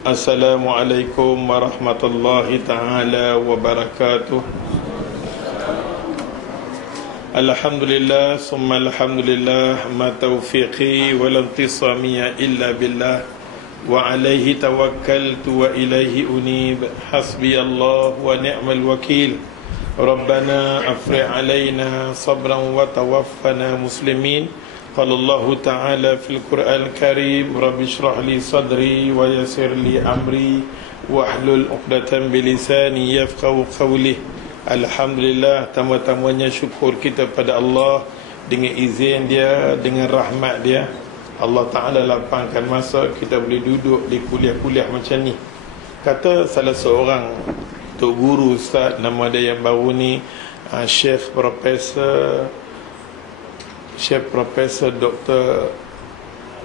Assalamualaikum warahmatullahi ta'ala wabarakatuh. Alhamdulillah, summa alhamdulillah, ma taufiqi wa lantisamiyya illa billah, wa alaihi tawakkaltu wa ilaihi unib. Hasbiyallah wa ni'mal wakil. Rabbana afri' alaina sabran wa tawaffana muslimin. Qala Allah Ta'ala fil Qur'an Karim, Rabbi shrah li sadri wa yassir li amri wahlul 'uqdatam bilisani yafqahu qawli. Alhamdulillah, tamu-tamunya syukur kita pada Allah. Dengan izin dia, dengan rahmat dia, Allah Ta'ala lapangkan masa kita boleh duduk di kuliah-kuliah macam ni. Kata salah seorang tok guru ustaz, nama dia yang baru ni, Syekh Profesor Dr.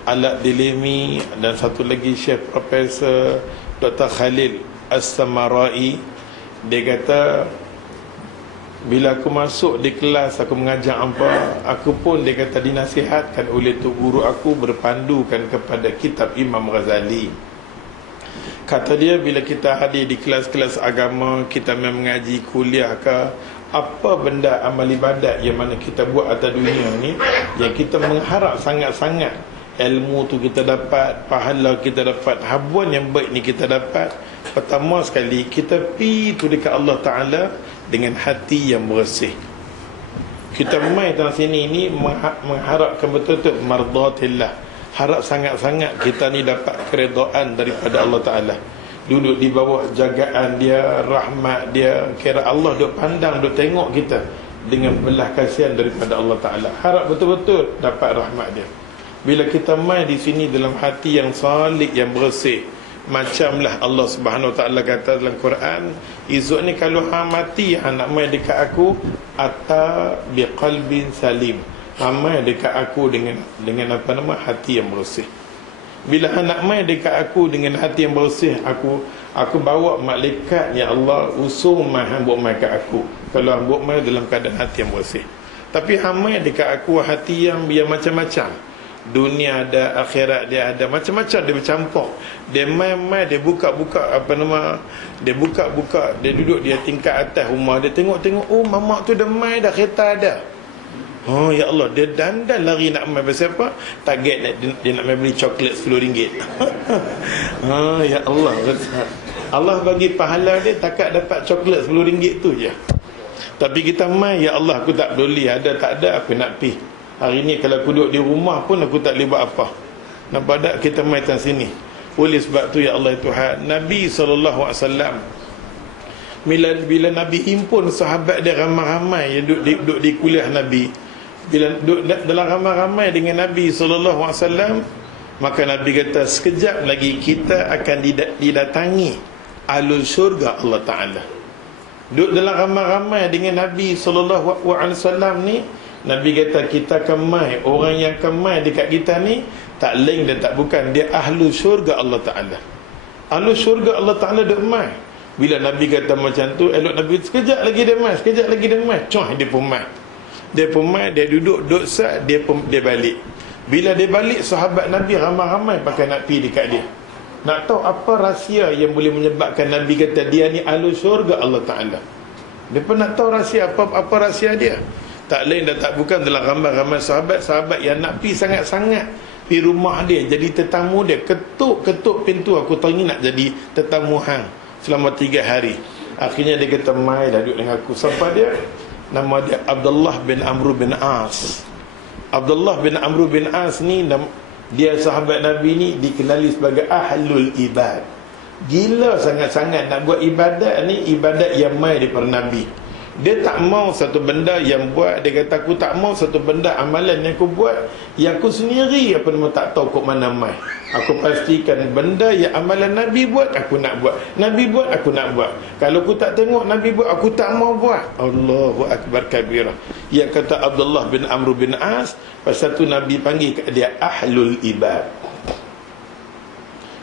Alak Dilemi, dan satu lagi Syekh Profesor Dr. Khalil As-Samarai. Dia kata, bila aku masuk di kelas, aku mengajar apa, aku pun, dia kata, dinasihatkan oleh tok guru aku berpandukan kepada kitab Imam Ghazali. Kata dia, bila kita hadir di kelas-kelas agama, kita mengaji kuliah ke, apa benda amal ibadat yang mana kita buat atas dunia ni, yang kita mengharap sangat-sangat ilmu tu kita dapat, pahala kita dapat, habuan yang baik ni kita dapat. Pertama sekali, kita pergi tu dekat Allah Ta'ala dengan hati yang bersih. Kita main dalam sini ni mengharapkan betul-betul mardatillah, harap sangat-sangat kita ni dapat keredaan daripada Allah Ta'ala, duduk di bawah jagaan dia, rahmat dia, kira Allah duk pandang, duk tengok kita dengan belah kasihan daripada Allah Ta'ala. Harap betul-betul dapat rahmat dia. Bila kita main di sini dalam hati yang salik, yang bersih, macamlah Allah Subhanahu Wa Ta'ala kata dalam Quran, izuk ni kalau hang mati, hang nak main dekat aku, ata biqalbin salim, hang main dekat aku dengan apa nama, hati yang bersih. Bila nak main dekat aku dengan hati yang bersih, aku bawa malaikat, ya Allah, usung mai hang buat mai kat aku. Kalau hang buat mai dalam keadaan hati yang bersih. Tapi hang main dekat aku hati yang biar macam-macam. Dunia ada, akhirat dia ada, macam-macam dia bercampur. Dia main-main, dia buka-buka apa nama, dia buka-buka, dia duduk dia tingkat atas rumah, dia tengok-tengok, oh mamak tu dah main dah, kereta ada. Oh ya Allah, dia dandan lari nak main. Pasal apa? Target dia nak main beli coklat RM10. Ya Allah, Allah bagi pahala dia takat dapat coklat RM10 tu je. Tapi kita main, ya Allah, aku tak peduli, ada tak ada, aku nak pi. Hari ni kalau aku duduk di rumah pun aku tak boleh buat apa. Nampak tak, kita main kat sini. Oleh sebab tu, ya Allah Tuhan, Nabi SAW, bila Nabi himpun sahabat dia ramai-ramai yang duduk di kuliah Nabi, bila dalam ramai-ramai dengan Nabi SAW, maka Nabi kata, sekejap lagi kita akan didatangi ahlul syurga Allah Ta'ala. Duduk dalam ramai-ramai dengan Nabi SAW ni, Nabi kata kita kemai, orang yang kemai dekat kita ni tak lain dan tak bukan, dia ahlul syurga Allah Ta'ala. Ahlul syurga Allah Ta'ala duduk mai. Bila Nabi kata macam tu, elok Nabi, sekejap lagi dia mai, sekejap lagi dia mai. Coh, dia pun mai. Dia pun mai, dia duduk sat, dia balik. Bila dia balik, sahabat Nabi ramai-ramai pakai nak pergi dekat dia. Nak tahu apa rahsia yang boleh menyebabkan Nabi kata dia ni ahlul syurga Allah Ta'ala. Dia pun nak tahu rahsia, apa rahsia dia. Tak lain dan tak bukan, dalam ramai-ramai sahabat yang nak pergi sangat-sangat pergi rumah dia, jadi tetamu dia. Ketuk pintu, aku tahu ni nak jadi tetamu hang selama 3 hari. Akhirnya dia kata, mai dah duduk dengan aku. Siapa dia? Nama dia Abdullah bin Amr bin As. Abdullah bin Amr bin As ni, dia sahabat Nabi ni dikenali sebagai ahlul ibad. Gila sangat-sangat nak buat ibadat ni, ibadat yang mai daripada Nabi. Dia tak mau satu benda yang buat, dia kata aku tak mau satu benda amalan yang aku buat yang aku sendiri apa nama tak tahu kok mana mai. Aku pastikan benda yang amalan Nabi buat, aku nak buat. Nabi buat, aku nak buat. Kalau aku tak tengok Nabi buat, aku tak mau buat. Allahu Akbar kabira. Yang kata Abdullah bin Amr bin As, pasal tu Nabi panggil dia ahlul ibad.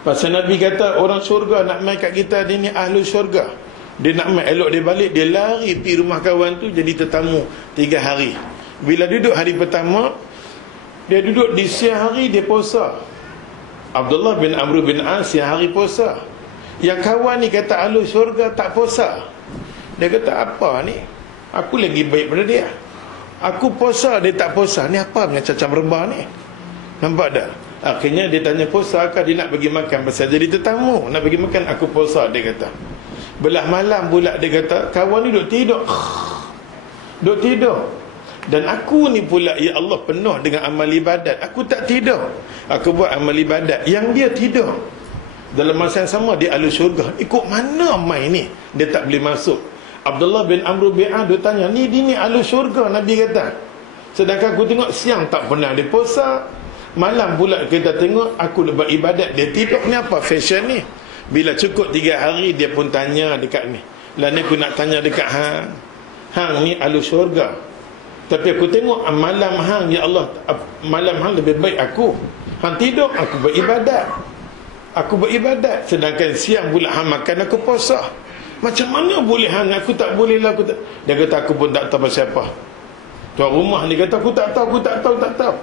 Pasal Nabi kata orang syurga nak mai kat kita, dia ni ahlul syurga. Dia nak main, elok dia balik, dia lari pergi rumah kawan tu jadi tetamu 3 hari. Bila duduk hari pertama, dia duduk di siang hari, dia puasa. Abdullah bin Amr bin As yang hari puasa. Yang kawan ni kata ahli syurga tak puasa. Dia kata, apa ni? Aku lagi baik pada dia. Aku puasa, dia tak puasa. Ni apa punya cacam rebah ni? Nampak tak? Akhirnya dia tanya, puasa akak? Dia nak bagi makan pasal jadi tetamu. Nak bagi makan, aku puasa, dia kata. Belah malam pula dia kata, kawan ni duk tidur. Duk tidur. Dan aku ni pula, ya Allah, penuh dengan amal ibadat. Aku tak tidur. Aku buat amal ibadat. Yang dia tidur. Dalam masa yang sama, dia ahli syurga. Ikut mana mai ni? Dia tak boleh masuk. Abdullah bin Amr bin As, dia tanya, ni ahli syurga, Nabi kata. Sedangkan aku tengok siang tak pernah dia puasa. Malam pula kita tengok aku buat ibadat, dia tidur. Ni apa fashion ni? Bila cukup 3 hari, dia pun tanya dekat ni. Lah ni aku nak tanya dekat hang ni ahli syurga. Tapi aku tengok malam hang, ya Allah, malam hang lebih baik aku. Hang tidur, aku beribadat. Aku beribadat. Sedangkan siang pula hang makan, aku puasa. Macam mana boleh hang? Aku tak boleh lah. Dia kata, aku pun tak tahu siapa. Tuan rumah ni kata, aku tak tahu.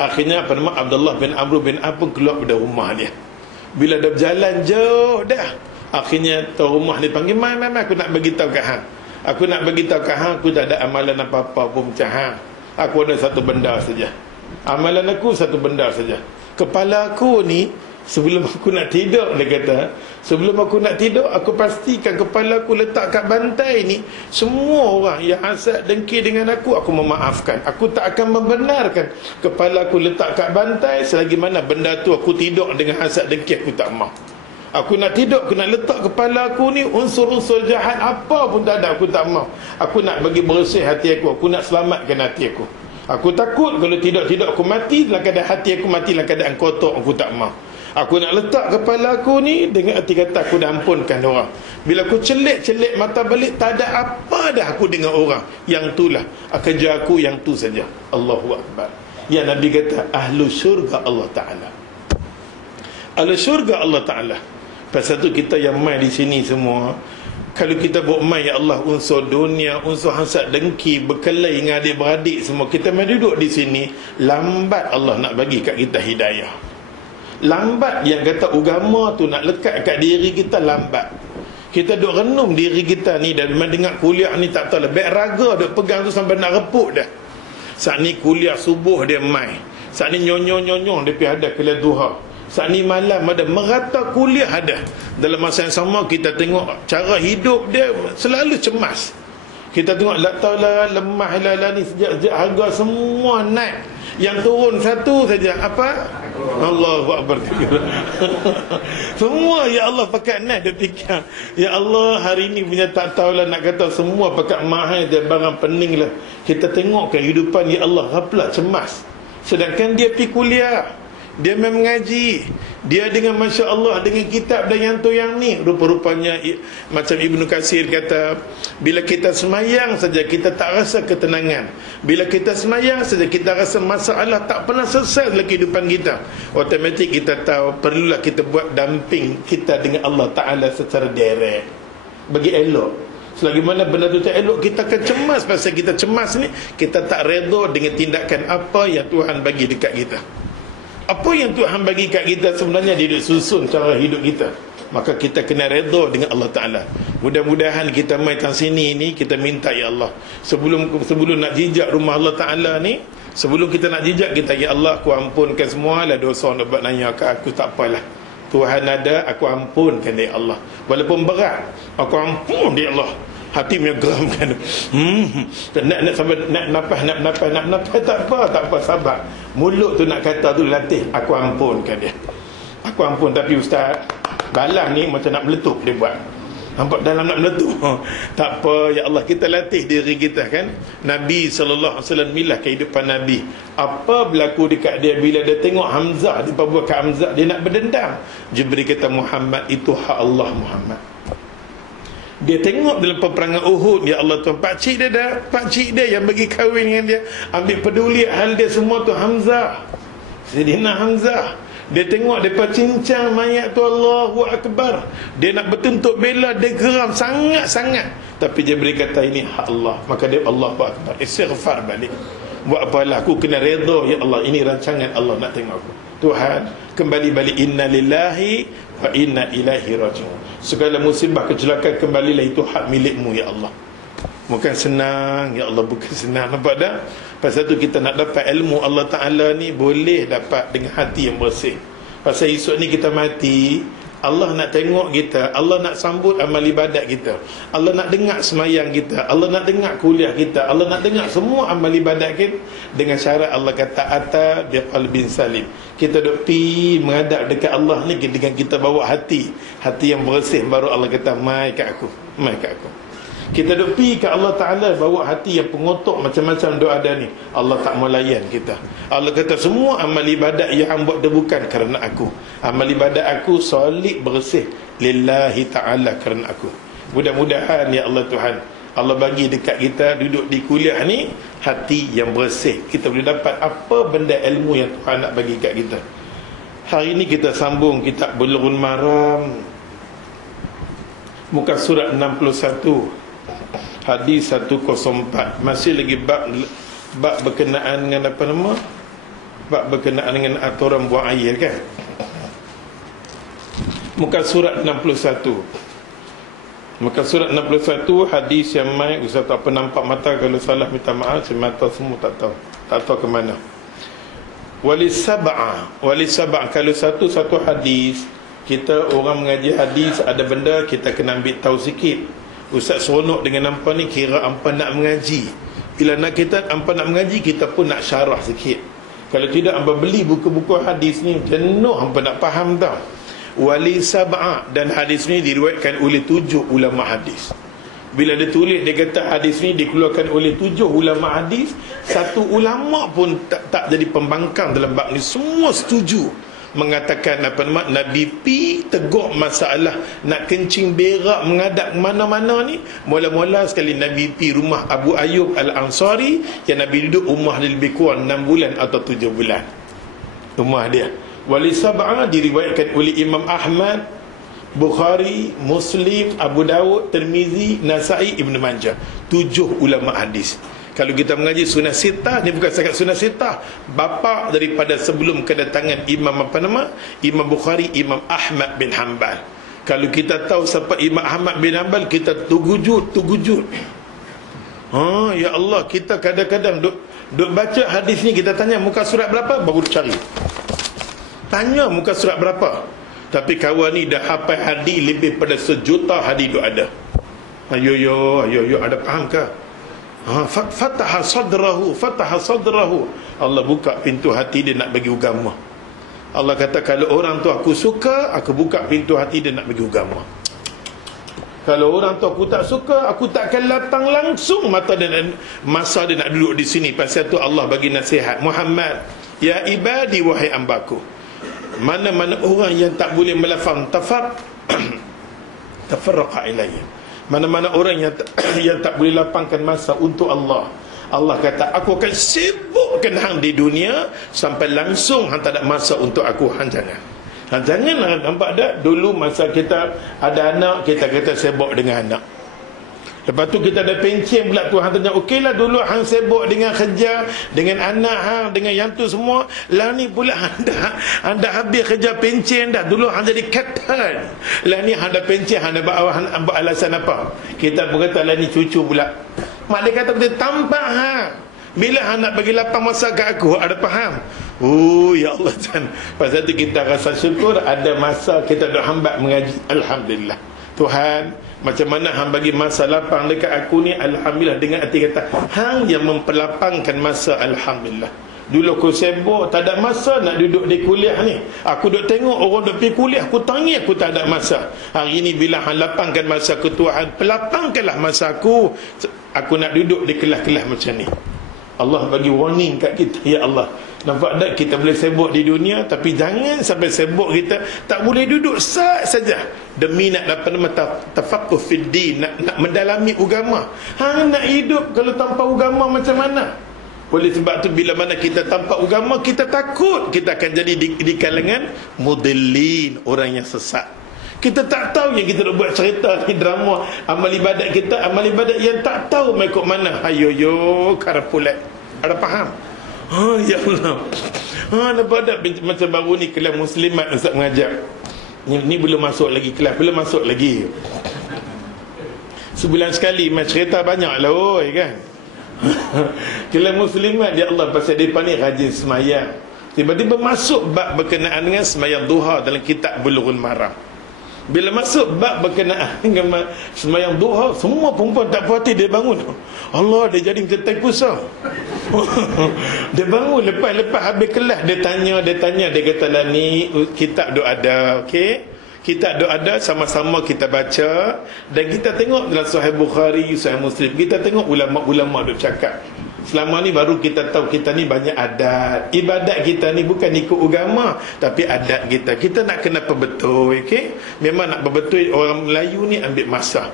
Akhirnya Abdullah bin Amr bin As pun keluar dari rumah dia. Bila dah berjalan jauh dah, akhirnya tuan rumah ni panggil, mai, aku nak bagi tahu kat hang. Aku nak bagi tahu kat hang, aku tak ada amalan apa-apa pun macam hang. Aku ada satu benda saja. Amalan aku satu benda saja. Kepala aku ni, sebelum aku nak tidur, dia kata, sebelum aku nak tidur, aku pastikan kepala aku letak kat bantai ni, semua orang yang hasad dengki dengan aku memaafkan. Aku tak akan membenarkan kepala aku letak kat bantai selagi mana benda tu aku tidur dengan hasad dengki, aku tak maaf. Aku nak tidur, aku nak letak kepala aku ni unsur-unsur jahat apa pun tak ada, aku tak maaf. Aku nak bagi bersih hati aku nak selamatkan hati aku. Aku takut kalau tidur-tidur aku mati dalam keadaan hati aku mati dalam keadaan kotor, aku tak maaf. Aku nak letak kepala aku ni dengan erti kata aku dah ampunkan orang. Bila aku celik mata balik, tak ada apa dah aku dengan orang. Yang itulah kerja aku, yang tu saja. Allahu Akbar. Ya, Nabi kata ahlu syurga Allah Ta'ala. Ahlu syurga Allah Ta'ala. Pasal tu kita yang mai di sini semua, kalau kita buat mai, ya Allah, unsur dunia, unsur hasad dengki, berkelahi dengan adik-beradik semua, kita mai duduk di sini, lambat Allah nak bagi kat kita hidayah. Lambat yang kata agama tu nak lekat kat diri kita, lambat. Kita duk renung diri kita ni dari mendengar kuliah ni, tak tahu lah, baik raga duk pegang tu sampai nak repuk dah. Saat ni kuliah subuh dia mai, saat ni nyonyong dia pergi ada kuliah duha, saat ni malam ada, merata kuliah ada. Dalam masa yang sama kita tengok cara hidup dia selalu cemas. Kita tengok tak tahulah lemah lah ni, sejak harga semua naik. Yang turun satu saja, apa? Allahu Akbar. Semua, ya Allah, pakai naik dia fikir. Ya Allah, hari ni punya tak tahulah nak kata semua pakai mahal dan barang pening lah. Kita tengok kehidupan, ya Allah, raplah cemas. Sedangkan dia pergi kuliah, dia main mengaji, dia dengan Masya Allah dengan kitab dan yang tu yang ni. Rupa-rupanya macam Ibnu Katsir kata, bila kita semayang saja kita tak rasa ketenangan. Bila kita semayang saja kita rasa masalah tak pernah selesai dalam kehidupan kita. Automatik kita tahu perlulah kita buat damping kita dengan Allah Ta'ala secara direct, bagi elok. Selagi mana benda tu tak elok, kita akan cemas. Pasal kita cemas ni, kita tak redha dengan tindakan apa yang Tuhan bagi dekat kita. Apa yang Tuhan bagi kat kita sebenarnya dia susun cara hidup kita. Maka kita kena redha dengan Allah Ta'ala. Mudah-mudahan kita mai tang sini ni, kita minta, ya Allah, sebelum nak jijak rumah Allah Ta'ala ni, sebelum kita nak jijak, kita, ya Allah, aku ampunkan semualah dosa nak buat nanya ke aku, tak apalah. Tuhan ada, aku ampunkan dia, Allah. Walaupun berat, aku ampun dia, Allah. Hati menyegeramkan. Nak sampai nak napas, tak apa, sabar. Mulut tu nak kata tu latih, aku ampunkan dia. Aku ampun. Tapi ustaz, balang ni macam nak meletup dia buat. Nampak dalam nak meletup. Tak apa, ya Allah, kita latih diri kita kan. Nabi SAW milah kehidupan Nabi. Apa berlaku dekat dia bila dia tengok Hamzah, dia buat kat Hamzah, dia nak berdendam. Jibril kata, Muhammad, itu hak Allah Muhammad. Dia tengok dalam peperangan Uhud, ya Allah Tuhan, pakcik dia yang bagi kahwin dengan dia, ambil peduli hal dia semua tu Hamzah, Sayyidina Hamzah. Dia tengok dia cincang mayat tu, Allahu Akbar. Dia nak bertuntut bela, dia geram sangat-sangat. Tapi dia beri kata ini hak Allah. Maka dia Allahu Akbar, istighfar balik. Buat apalah, aku kena redha, ya Allah, ini rancangan Allah nak tengok aku. Tuhan, kembali balik inna lillahi wa inna ilaihi raji'un. Segala musibah kecelakaan kembalilah itu hak milikmu ya Allah. Bukan senang ya Allah, bukan senang. Nampak tak? Pasal tu kita nak dapat ilmu Allah Ta'ala ni boleh dapat dengan hati yang bersih. Pasal esok ni kita mati, Allah nak tengok kita, Allah nak sambut amal ibadat kita, Allah nak dengar semayang kita, Allah nak dengar kuliah kita, Allah nak dengar semua amal ibadat kita. Dengan syarat Allah kata ata biqalbin salim. Kita duk pi menghadap dekat Allah ni dengan kita bawa hati yang bersih, baru Allah kata mai kat aku, mai kat aku. Kita duk pi ke Allah Ta'ala bawa hati yang pengotok macam-macam doa dah ni, Allah tak mau layan kita. Allah kata semua amal ibadat yang hang buat dia bukan kerana aku. Amal ibadat aku solid bersih lillahi ta'ala, kerana aku. Mudah-mudahan ya Allah Tuhan, Allah bagi dekat kita duduk di kuliah ni hati yang bersih. Kita boleh dapat apa benda ilmu yang Tuhan nak bagi kat kita. Hari ni kita sambung kitab Bulughul Maram, muka surat 61, hadis 104. Masih lagi bab berkenaan dengan apa nama? Bab berkenaan dengan aturan buang air kan? Muka surat 61. Muka surat 61 hadis yang mai Ustaz tak apa nampak mata, kalau salah minta maaf, saya mata semua tak tahu ke mana. Wali sab'a kalau satu hadis, kita orang mengaji hadis ada benda kita kena ambil tahu sikit. Ustaz seronok dengan hampa ni, kira hampa nak mengaji. Bila nak kita hampa nak mengaji, kita pun nak syarah sikit. Kalau tidak hampa beli buku-buku hadis ni jenuh, hampa nak faham tau. Wali sab'a, dan hadis ni diriwayatkan oleh 7 ulama hadis. Bila dia tulis, dia kata hadis ni dikeluarkan oleh 7 ulama hadis, satu ulama pun tak jadi pembangkang dalam bab ni. Semua setuju mengatakan apa nama, Nabi pi tegur masalah nak kencing berak menghadap mana-mana ni. Mula-mula sekali Nabi pi rumah Abu Ayyub Al-Ansari, yang Nabi duduk rumah dia lebih kurang 6 bulan atau 7 bulan rumah dia. Wali sab'a diriwayatkan oleh Imam Ahmad, Bukhari, Muslim, Abu Dawud, Tirmizi, Nasai, Ibn Majah. 7 ulama hadis. Kalau kita mengaji sunnah sittah, ni bukan sangat sunnah sittah, bapa daripada sebelum kedatangan Imam apa nama, Imam Bukhari, Imam Ahmad bin Hanbal. Kalau kita tahu siapa Imam Ahmad bin Hanbal, kita tugujud. Ya Allah, kita kadang-kadang duk baca hadis ni, kita tanya muka surat berapa, baru cari. Tanya muka surat berapa. Tapi kawan ni dah hafal hadis lebih pada 1 juta hadis duk ada. Ayo, ada faham ke? Fataha sadrahu. Allah buka pintu hati dia nak bagi agama. Allah kata kalau orang tu aku suka, aku buka pintu hati dia nak bagi agama. Kalau orang tu aku tak suka, aku tak akan latang langsung masa dia nak duduk di sini. Pasal tu Allah bagi nasihat, Muhammad, ya ibadi, wahai ambaku, mana-mana orang yang tak boleh melafaz tafarraqa ilayya, mana-mana orang yang tak boleh lapangkan masa untuk Allah, Allah kata aku akan sibukkan hang di dunia sampai langsung hang tak ada masa untuk aku. Hang jangan nampak tak, dulu masa kita ada anak, kita kata sibuk dengan anak. Lepas tu kita ada pencen pula tu, hang tanya okeylah dulu hang sibuk dengan kerja, dengan anak hang, dengan yang tu semua. Lah ni pula anda habis kerja pencen dah, dulu hang jadi kapten. Lah ni hang dah pencen, hang dah buat alasan apa? Kita berkata lah ni cucu pula. Mak dia kata kita tampak hang, bila hang nak bagi lapang masa kat aku, ada faham? Oh ya Allah kan. Pasal tu kita rasa syukur ada masa kita duk hambat mengaji. Alhamdulillah Tuhan, macam mana hang bagi masa lapang dekat aku ni, alhamdulillah. Dengan arti kata hang yang memperlapangkan masa, alhamdulillah. Dulu aku sibuk, tak ada masa nak duduk di kuliah ni. Aku duk tengok orang duk pergi kuliah, aku tangis, aku tak ada masa. Hari ni bila hang lapangkan masa aku, Tuhan, pelapangkanlah masa aku nak duduk di kelas-kelas macam ni. Allah bagi warning kat kita, ya Allah. Nampak tak, kita boleh sibuk di dunia, tapi jangan sampai sibuk kita tak boleh duduk saja demi nak dapat nama tafaqquh fid din, nak mendalami agama. Hang nak hidup kalau tanpa agama macam mana? Oleh sebab tu bila mana kita tanpa agama, kita takut kita akan jadi di kalangan mudillin, orang yang sesat. Kita tak tahu yang kita nak buat cerita ni, drama amal ibadat kita, amal ibadat yang tak tahu mengikut mana. Ayo karapulat. Ada faham? Oh ya Allah. Nampak tak macam baru ni kelas muslimat Ustaz mengajar. Ni belum masuk lagi kelas, belum masuk lagi. Sebulan sekali main cerita banyak lah kan. Kelas muslimat ya Allah, pasal mereka ni rajin semayang. Tiba-tiba masuk bab berkenaan dengan semayang duha dalam kitab Bulughul Maram. Bila masuk bab berkenaan dengan semayang duha, semua perempuan tak puas hati, dia bangun. Allah, dia jadi macam tekusa. Dia bangun lepas habis kelas, dia tanya, dia kata lah, ni kitab duk ada, okey? Kitab duk ada, sama-sama kita baca, dan kita tengok dalam Sahih Bukhari, Sahih Muslim, kita tengok ulama-ulama duk cakap. Selama ni baru kita tahu kita ni banyak adat. Ibadat kita ni bukan ikut agama, tapi adat kita. Kita nak kena perbetul, okey? Memang nak perbetul. Orang Melayu ni ambil masa.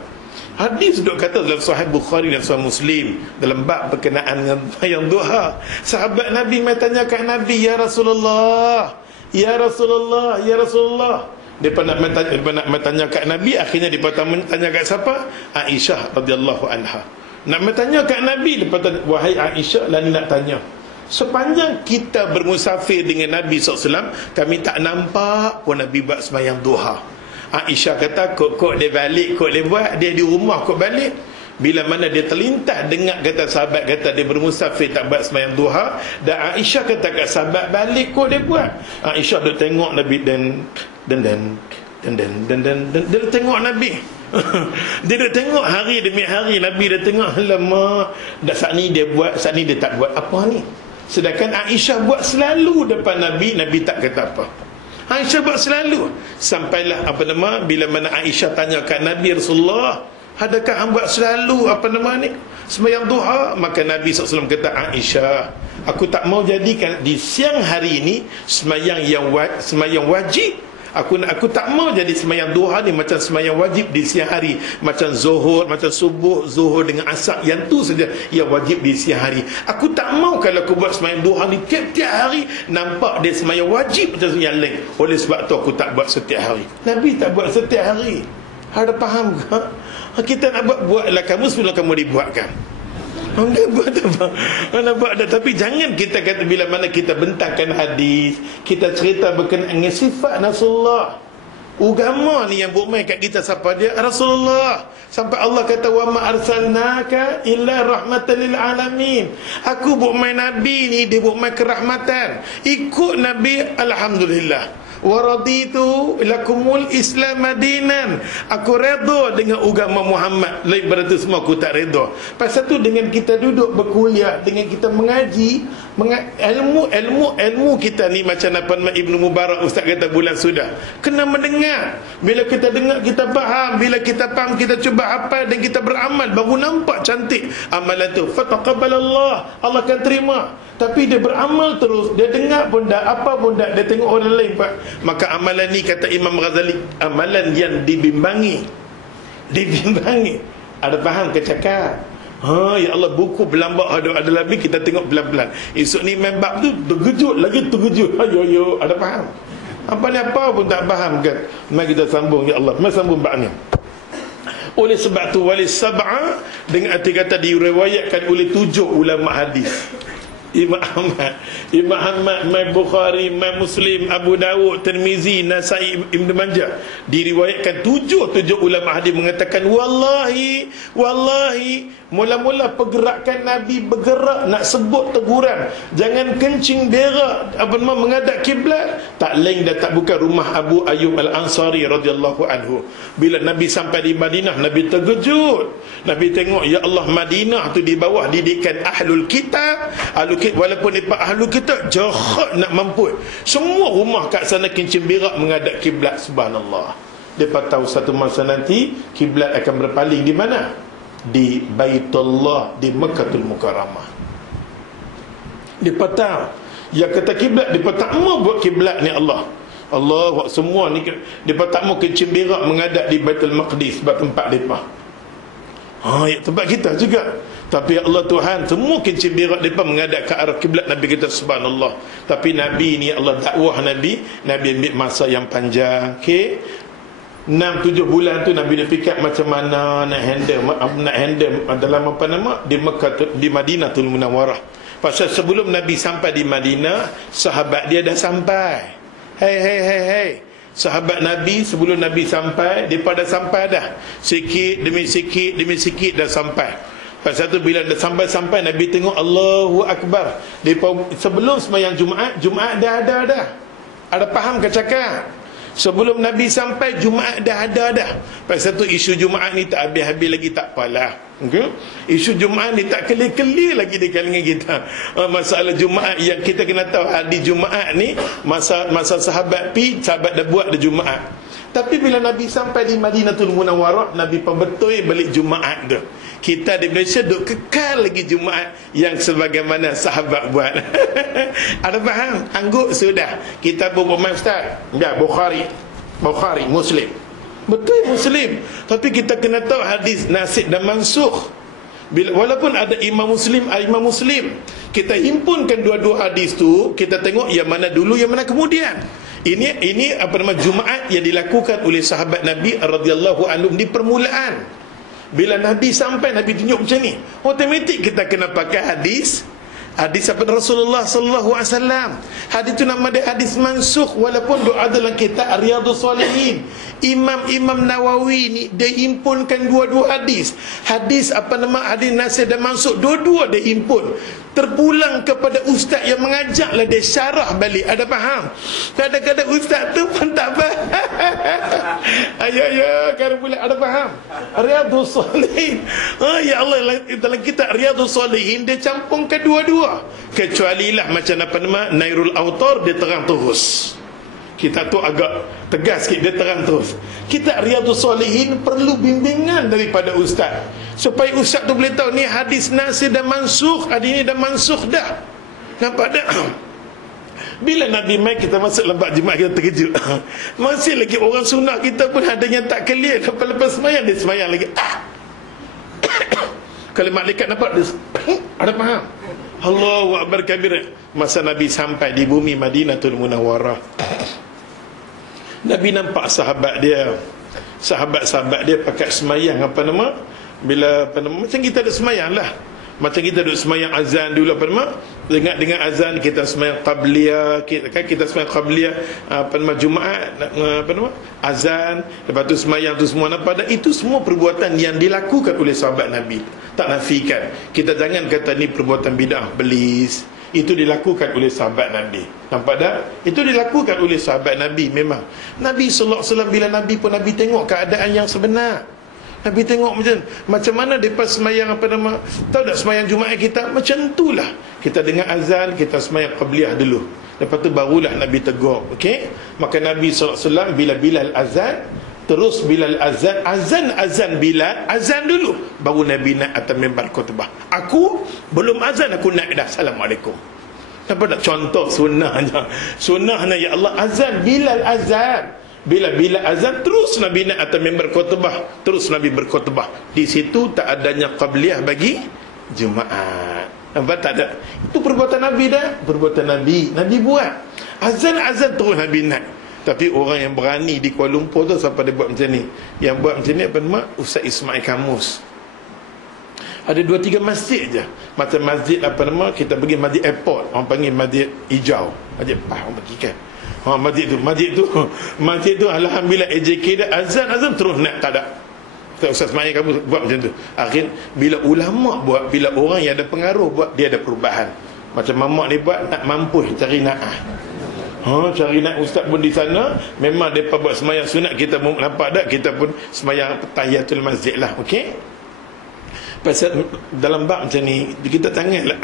Hadis duk kata dalam Sahih Bukhari dan Sahih Muslim, dalam bab berkenaan dengan yang duha. Sahabat Nabi mai tanya kat Nabi, ya Rasulullah, ya Rasulullah, ya Rasulullah. Depa nak tanya kat Nabi, akhirnya depa tanya kat siapa? Aisyah radhiyallahu anha. Nak bertanya kat Nabi, lepas tu, wahai Aisyah, lah ni nak tanya, sepanjang kita bermusafir dengan Nabi SAW, kami tak nampak pun Nabi buat sembahyang duha. Aisyah kata, kok dia balik, kok dia buat, dia di rumah kok balik. Bila mana dia terlintas dengar kata sahabat kata dia bermusafir tak buat sembahyang duha, dan Aisyah kata kat sahabat, balik kok dia buat. Aisyah dia tengok Nabi dan dia tengok Nabi. Dia dah tengok hari demi hari Nabi dah tengok, lama dah, saat ni dia buat, saat ni dia tak buat apa ni. Sedangkan Aisyah buat selalu depan Nabi, Nabi tak kata apa. Aisyah buat selalu. Sampailah bila mana Aisyah tanya kat Nabi, Rasulullah, adakah hang buat selalu sembahyang duha? Maka Nabi SAW kata, Aisyah, aku tak mau jadikan di siang hari ini sembahyang wajib. Aku tak mau jadi sembahyang duha ni macam sembahyang wajib di siang hari, macam zuhur, macam subuh, zuhur dengan asar, yang tu saja yang wajib di siang hari. Aku tak mau kalau aku buat sembahyang duha ni tiap-tiap hari nampak dia sembahyang wajib macam yang lain. Oleh sebab tu aku tak buat setiap hari. Nabi tak buat setiap hari. Ada faham ke? Kita nak buatlah, kamu sebelum kamu dibuatkan. Dia buat apa? Nampak dah. Tapi jangan kita kata bila mana kita bentangkan hadis, kita cerita berkenaan dengan sifat Rasulullah. Agama ni yang buat main kat kita siapa dia? Rasulullah. Sampai Allah kata, wa ma arsalnaka illa rahmatan lil alamin. Aku buat main Nabi ni, dia buat main kerahmatan. Ikut Nabi, alhamdulillah. Wa raditu lakumul Islam madinan. Aku redha dengan agama Muhammad. Lain berarti semua aku tak redha. Pasal tu dengan kita duduk berkuliah, dengan kita mengaji, ilmu kita ni macam apa Ibnu Mubarak Ustaz kata bulan sudah. Kena mendengar. Bila kita dengar kita faham, bila kita faham kita cuba hafal dan kita beramal, baru nampak cantik amalan tu. Fataqabbalallah, Allah akan terima. Tapi dia beramal terus, dia dengar pun dah, apa pun dah, dia tengok orang lain buat. Maka amalan ni kata Imam Ghazali, amalan yang dibimbangi. Ada faham ke cakap? Ya Allah, buku berlambak ada lebih, kita tengok pelan-pelan. Esok ni main bab tu terkejut, ayo, ada faham? Apa ni apa pun tak faham kan? Mari kita sambung, ya Allah, mari sambung bab ni. Oleh sebab tu wali sab'a, dengan arti kata diriwayatkan oleh 7 ulama hadis. Imam Ahmad, Imam Bukhari, Imam Muslim, Abu Dawud, Tirmizi, Nasai, Ibn Majah. Diriwayatkan 7 ulama hadis mengatakan, wallahi mula-mula pergerakan Nabi bergerak nak sebut teguran, jangan kencing berak menghadap kiblat, tak lain dan tak bukan rumah Abu Ayyub Al-Ansari radhiyallahu anhu. Bila Nabi sampai di Madinah, Nabi terkejut. Nabi tengok, ya Allah, Madinah tu di bawah didikan ahlul kitab. Walaupun mereka ahlul kitab jahat nak mampus, semua rumah kat sana kencing berak menghadap kiblat. Subhanallah. Mereka tahu satu masa nanti kiblat akan berpaling di mana? Di Baitullah, di Mekkatul Mukarramah. Mereka tahu yang kata kiblat, mereka tak mau buat kiblat ni Allah semua ni, mereka tak mau kencing berak menghadap di Baitul Maqdis sebab tempat mereka. Ya, tempat kita juga. Tapi Allah Tuhan semua kencing berak mereka menghadap ke arah kiblat. Nabi kata subhanallah. Tapi Nabi ni Allah dakwah Nabi ambil masa yang panjang. 6-7 bulan tu Nabi dah fikir macam mana nak handle dalam di Mekah, di Madinatul Munawwarah. Pasal sebelum Nabi sampai di Madinah, sahabat dia dah sampai. Hei, sahabat Nabi sebelum Nabi sampai, mereka dah sampai dah. Sikit demi sikit dah sampai. Pasal tu bila dah sampai Nabi tengok Allahu Akbar. Sebelum sembahyang Jumaat dah ada dah. Ada faham ke cakap? Sebelum Nabi sampai, Jumaat dah ada dah. Pasal tu isu Jumaat ni tak habis-habis lagi, tak apalah. Okay? Isu Jumaat ni tak kelir-kelir lagi di kalangan kita. Masalah Jumaat yang kita kena tahu, hadis Jumaat ni masa sahabat dah buat di Jumaat. Tapi bila Nabi sampai di Madinatul Munawwarah, Nabi pembetul balik Jumaat tu. Kita di Malaysia duk kekal lagi Jumaat yang sebagaimana sahabat buat. Ada faham? Angguk sudah. Kita berpemain Ustaz. Ya, Bukhari, Muslim. Betul Muslim. Tapi kita kena tahu hadis nasikh dan mansukh. Walaupun ada imam Muslim, kita himpunkan dua-dua hadis tu, kita tengok yang mana dulu, yang mana kemudian. Ini Jumaat yang dilakukan oleh sahabat Nabi radhiyallahu anhum di permulaan. Bila Nabi sampai, Nabi tunjuk macam ni, automatik kita kena pakai hadis Rasulullah sallallahu alaihi wasallam. Hadis tu nama dia hadis mansukh, walaupun doa dalam kitab Riyadhus Shalihin. Imam Nawawi ni dia himpunkan dua-dua hadis. Hadis nasikh dan mansukh, dua-dua dia himpun. Terpulang kepada ustaz yang mengajaklah dia syarah balik. Ada faham? Kadang-kadang ustaz tu pun tak faham. Ayo kan boleh ada faham. Riyadhus Shalihin. Ya Allah, dalam kitab Riyadhus Shalihin dia campurkan dua-dua. Kecuali lah macam Nairul Autar, dia terang terus. Kita tu agak tegas sikit, dia terang terus. Kitab Riyadhus Shalihin perlu bimbingan daripada ustaz, supaya ustaz tu boleh tahu ni hadis nasikh dan mansukh, hadis ni dah mansukh dah. Nampak tak? Bila Nabi mai, kita masuk lembat Jumaat, kita terkejut. Masih lagi orang sunnah kita pun ada yang tak clear. Lepas semayang, dia semayang lagi. Kalau malaikat nampak, dia ada faham. Allahu Akbar kabir. Masa Nabi sampai di bumi Madinatul Munawwarah, Nabi nampak sahabat dia pakai semayang macam kita ada semayang lah. Macam kita duduk semayang azan dulu dengan azan kita semayang qabliyah, kita semayang qabliyah Jumaat azan, lepas tu semayang tu semua. Pada itu semua perbuatan yang dilakukan oleh sahabat Nabi. Tak nafikan. Kita jangan kata ni perbuatan bid'ah belis. Itu dilakukan oleh sahabat Nabi. Nampak tak? Itu dilakukan oleh sahabat Nabi. Memang Nabi sallallahu alaihi wasallam, bila Nabi pun Nabi tengok keadaan yang sebenar. Nabi tengok macam mana depa semayang tahu tak semayang Jumaat kita macam itulah. Kita dengar azan, kita semayang qabliyah dulu. Lepas tu barulah Nabi tegur. Okey? Maka Nabi sallallahu alaihi wasallam bila Bilal azan, terus Bilal azan Bilal azan dulu, baru Nabi naik atas mimbar khutbah. Aku belum azan, aku naik dah, Assalamualaikum. Nampak tak contoh sunnahnya? Sunnahnya ya Allah, azan Bilal azan. Bila azan, terus Nabi naik atas mimbar khutbah, terus Nabi berkhutbah. Di situ tak adanya qabliyah bagi Jumaat. Nampak tak ada? Itu perbuatan Nabi dah. Perbuatan Nabi buat. Azan terus Nabi naik. Tapi orang yang berani di Kuala Lumpur tu, siapa dia buat macam ni? Yang buat macam ni Ustaz Ismail Kamus. Ada 2-3 masjid je. Macam masjid kita pergi masjid airport, orang panggil masjid hijau, masjid orang pergi kan. Masjid tu alhamdulillah AJK dah azan terus naik, tak ada. Ustaz Ismail Kamus buat macam tu. Akhir bila ulama buat, bila orang yang ada pengaruh buat, dia ada perubahan. Macam mamak ni buat, nak mampu cari na'ah. Cari nak ustaz pun di sana. Memang mereka buat semayang sunat, kita pun nampak tak, kita pun semayang tahiyatul masjid lah. Okey. Pasal dalam bab macam ni, kita janganlah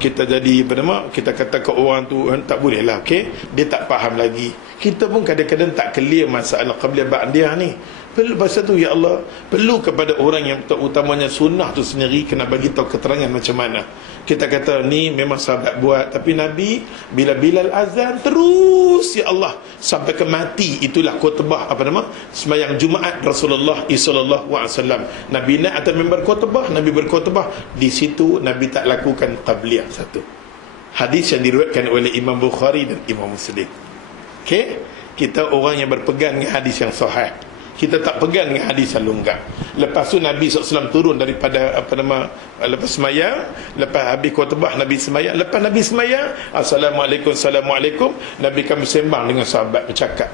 kita jadi kita kata ke orang tu tak boleh lah. Okey, dia tak faham lagi. Kita pun kadang-kadang tak clear masalah qabliyah ba'diyah ni. Pasal tu ya Allah, perlu kepada orang yang utamanya sunnah tu sendiri kena bagi tahu keterangan macam mana. Kita kata ni memang sahabat buat, tapi Nabi bila Bilal azan terus ya Allah sampai ke mati. Itulah khutbah sembahyang Jumaat Rasulullah sallallahu alaihi wasallam. Nabi naik atas mimbar khutbah, Nabi berkhutbah. Di situ Nabi tak lakukan qabliyah. Satu hadis yang diriwayatkan oleh Imam Bukhari dan Imam Muslim. Okey, kita orang yang berpegang dengan hadis yang sahih. Kita tak pegang dengan hadis yang longgar. Lepas tu Nabi SAW turun daripada lepas semayang, lepas habis khutbah Nabi semayang, lepas Nabi semayang, Assalamualaikum, Assalamualaikum, Nabi kami sembang dengan sahabat, bercakap.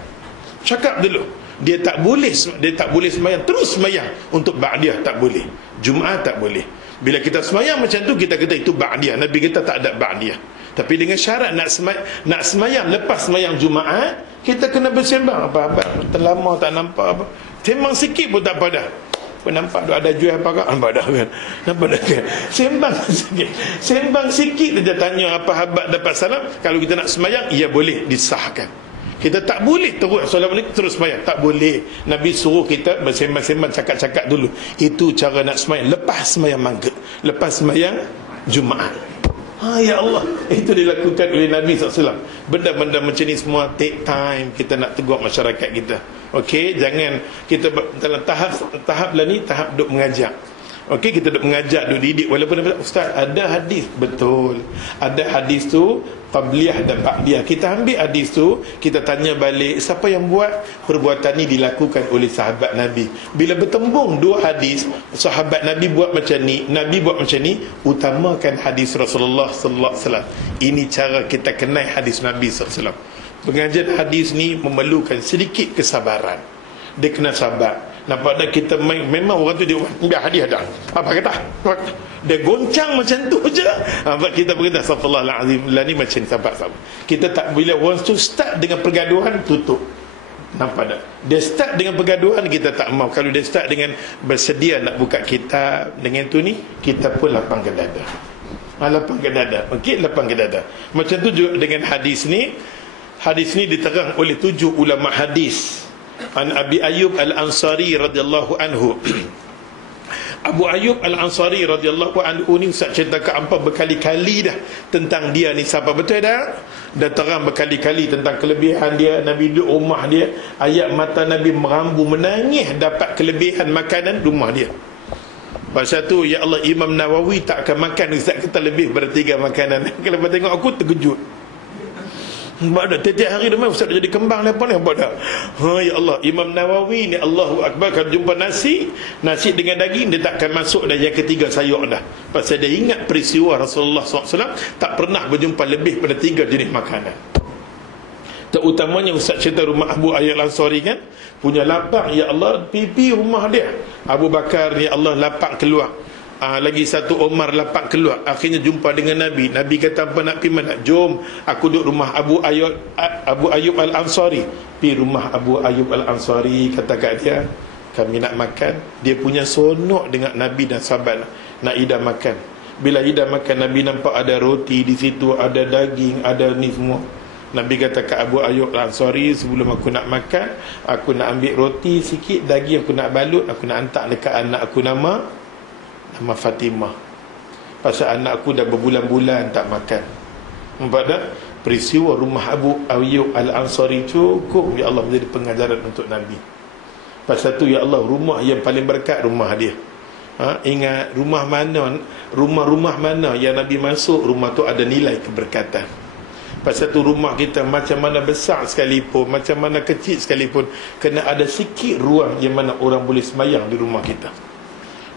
Cakap dulu. Dia tak boleh semayang terus semayang. Untuk ba'diyah tak boleh, Jumaat tak boleh. Bila kita semayang macam tu, kita kata itu ba'diyah. Nabi kita tak ada ba'diyah. Tapi dengan syarat nak semayang lepas semayang Jumaat, kita kena bersembang. Apa terlama tak nampak apa, sembang sikit pun tak apa dah. Apa nampak tu ada jual apa nampak dah kan, nampak dah kan, sembang sikit dia tanya apa habat dapat salam. Kalau kita nak semayang, ia boleh disahkan. Kita tak boleh terus Assalamualaikum terus semayang, tak boleh. Nabi suruh kita bersembang-sembang, cakap-cakap dulu. Itu cara nak semayang lepas semayang maghrib, lepas semayang Jumaat. Ya Allah, itu dilakukan oleh Nabi SAW. Benda-benda macam ni semua take time. Kita nak tegur masyarakat kita. Okey, jangan kita dalam tahap lah ni, tahap duk mengajak. Okey, kita duk mengajak, duk didik. Walaupun Ustaz, ada hadis, betul. Ada hadis tu qabliyah dan ba'diyah. Kita ambil hadis tu, kita tanya balik, siapa yang buat perbuatan ni dilakukan oleh sahabat Nabi. Bila bertembung dua hadis, sahabat Nabi buat macam ni, Nabi buat macam ni, utamakan hadis Rasulullah sallallahu alaihi wasallam. Ini cara kita kenal hadis Nabi sallallahu alaihi wasallam. Pengajian hadis ni memerlukan sedikit kesabaran. Dia kena sabar. Nampak tak, kita memang orang tu dia ambil hadis dah. Apa kata? Dia goncang macam tu je. Kita berkata astagfirullahalazim, lah ni macam sabar. Kita tak, bila orang tu start dengan pergaduhan, tutup. Nampak tak? Dia start dengan pergaduhan, kita tak mau. Kalau dia start dengan bersedia nak buka kitab, dengan tu ni, kita pun lapang ke dada. Lapang ke dada. Okey, lapang ke dada. Macam tu juga dengan hadis ni. Hadis ni diterang oleh 7 ulama hadis. An Abi Ayyub Al-Ansari radhiyallahu anhu. Abu Ayyub Al-Ansari radhiyallahu anhu ni Ustaz ceritakan apa berkali-kali dah tentang dia ni siapa, betul dah? Dah terang berkali-kali tentang kelebihan dia. Nabi duduk rumah dia, ayat mata Nabi merambu menangis dapat kelebihan makanan rumah dia. Pasal tu ya Allah, Imam Nawawi tak akan makan, Ustaz kata lebih daripada 3 makanan. Kalau tengok aku terkejut. Nampak tak? Tiap hari demam Ustaz jadi kembang apa ni, nampak tak? Ya Allah, Imam Nawawi ni Allahu Akbar, kalau jumpa nasi dengan daging, dia takkan masuk dah yang ketiga sayur dah. Pasal dia ingat peristiwa Rasulullah SAW tak pernah berjumpa lebih pada 3 jenis makanan. Terutamanya Ustaz cerita rumah Abu Ayyub Al-Ansari kan, punya lapang, ya Allah, pipi rumah dia. Abu Bakar ni Allah lapang keluar. Lagi satu Omar lapak keluar. Akhirnya jumpa dengan Nabi. Nabi kata, apa nak pergi mana? Jom, aku duduk rumah Abu Ayyub Al-Ansari. Pergi rumah Abu Ayyub Al-Ansari, kata kat dia, kami nak makan. Dia punya sonok dengan Nabi dan sahabat nak hidang makan. Bila hidang makan, Nabi nampak ada roti di situ, ada daging, ada ni semua. Nabi kata kat Abu Ayyub Al-Ansari, sebelum aku nak makan, aku nak ambil roti sikit, daging aku nak balut, aku nak hantar dekat anak aku nama Fatimah. Pasal anak aku dah berbulan-bulan tak makan. Nampak tak? Peristiwa rumah Abu Ayyub Al-Ansari cukup, ya Allah, menjadi pengajaran untuk Nabi. Pasal tu ya Allah, rumah yang paling berkat rumah dia. Ingat, rumah mana yang Nabi masuk, rumah tu ada nilai keberkatan. Pasal tu rumah kita macam mana besar sekalipun, macam mana kecil sekalipun, kena ada sikit ruang yang mana orang boleh semayang di rumah kita.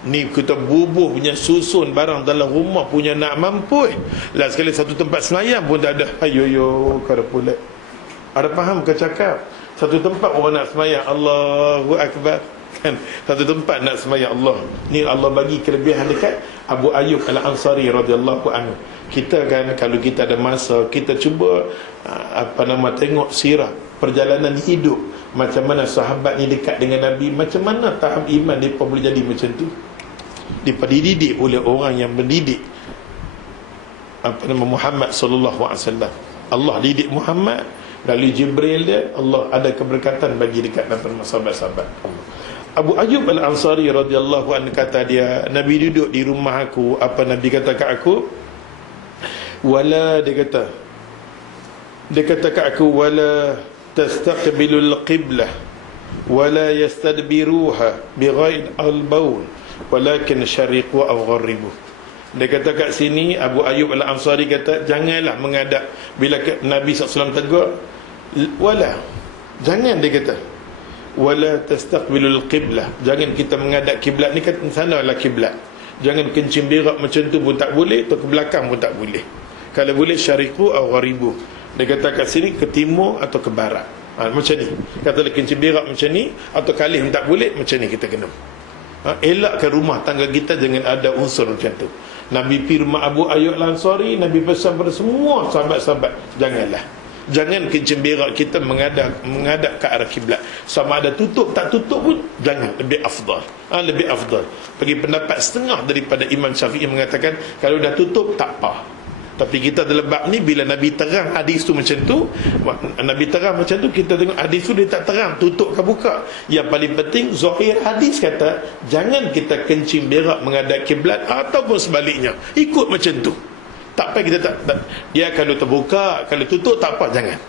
Ni kita bubuh punya susun barang dalam rumah punya nak mampu lah sekali satu tempat semayang pun tak ada. Ayo kada pula. Ada faham ke cakap? Satu tempat orang nak semayang, Allahu Akbar kan? Satu tempat nak semayang Allah. Ni Allah bagi kelebihan dekat Abu Ayyub Al-Ansari radhiyallahu anhu. Kita kan, kalau kita ada masa, kita cuba tengok sirah perjalanan hidup, macam mana sahabat ni dekat dengan Nabi, macam mana tahap iman dia pun boleh jadi macam tu. Dia dididik oleh orang yang mendidik Muhammad sallallahu alaihi wasallam. Allah didik Muhammad melalui Jibril dia. Allah ada keberkatan bagi dekat dalam sahabat-sahabat. Abu Ayyub Al-Ansari radhiyallahu anhu kata dia, Nabi duduk di rumah aku, apa Nabi kata kat aku? Dia kata kat aku, wala tastaqbilul qiblah wala yastadbiruha bighaid al-bawl walakin syariqu aw gharribu. Dia kata kat sini, Abu Ayyub Al-Ansari kata, janganlah menghadap. Bila Nabi SAW tegur, jangan, dia kata, wala tastaqbilul qiblah, jangan kita menghadap kiblat. Ni kan sanalah kiblat. Jangan kencing berak macam tu pun tak boleh, atau ke belakang pun tak boleh. Kalau boleh syariqu aw gharibu, dia kata kat sini ke timur atau ke barat. Macam ni. Katalah kencing berak macam ni, atau kalih tak boleh, macam ni kita kena. Elakkan rumah tangga kita jangan ada unsur macam tu. Nabi pi rumah Abu Ayyub Al-Ansari, Nabi pesan pada semua sahabat-sahabat, jangan kencing berak kita menghadap ke arah kiblat. Sama ada tutup tak tutup pun jangan, lebih afdal. Lebih afdal. Bagi pendapat setengah daripada Imam Syafi'i mengatakan kalau dah tutup tak apa. Tapi kita dalam bab ni, bila Nabi terang hadis tu macam tu, Nabi terang macam tu, kita tengok hadis tu dia tak terang tutup ke buka. Yang paling penting zahir hadis kata jangan kita kencing berak menghadap kiblat, ataupun sebaliknya, ikut macam tu. Tak payah kita tak dia kalau terbuka, kalau tutup tak apa, jangan.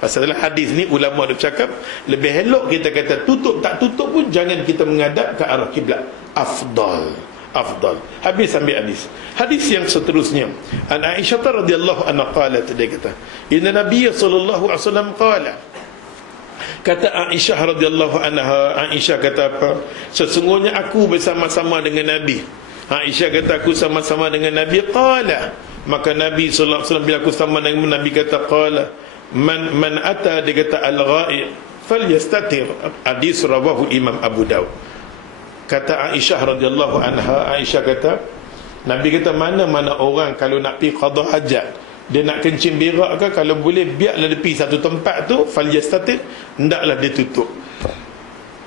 Pasal dalam hadis ni ulama ada bercakap lebih elok kita kata tutup tak tutup pun jangan kita menghadap ke arah kiblat. Afdal. Habis ambil hadis. Hadis yang seterusnya, an Aisyah radhiyallahu anha qalat, dia kata inna Nabiy sallallahu alaihi wasallam qala, kata Aisyah radhiyallahu anha, Aisyah kata apa? Sesungguhnya aku bersama-sama dengan Nabi. Aisyah kata aku sama-sama dengan Nabi. Qala, maka Nabi sallallahu alaihi wasallam bila aku sama dengan Nabi kata qala man ata, dia kata al-ghaib falyastatir. Hadis rawahu Imam Abu Daud. Kata Aisyah radhiyallahu anha, Aisyah kata Nabi kata mana-mana orang kalau nak pergi qada hajat, dia nak kencing berak ke, kalau boleh biarlah dia pergi satu tempat tu, falyastatir, hendaklah dia tutup.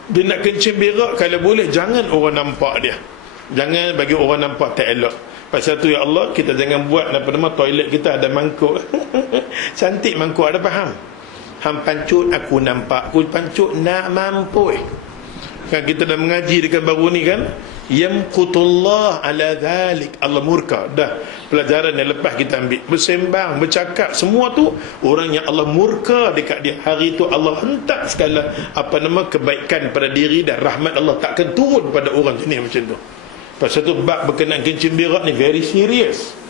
Dia nak kencing berak, kalau boleh jangan orang nampak dia, jangan bagi orang nampak, tak elok. Pasal tu ya Allah, kita jangan buat apa nama toilet kita ada mangkuk cantik mangkuk, ada faham? Hang pancut aku nampak, aku pancut nak mampu. Kan kita dah mengaji dekat baru ni kan, yamqutullah ala dhalik, Allah murka. Dah pelajaran yang lepas kita ambil, bersembang, bercakap, semua tu orang yang Allah murka dekat dia. Hari tu Allah hentak segala apa nama kebaikan pada diri, dan rahmat Allah takkan turun pada orang jenis macam tu. Pasal tu bab berkenaan kencing berak ni very serious.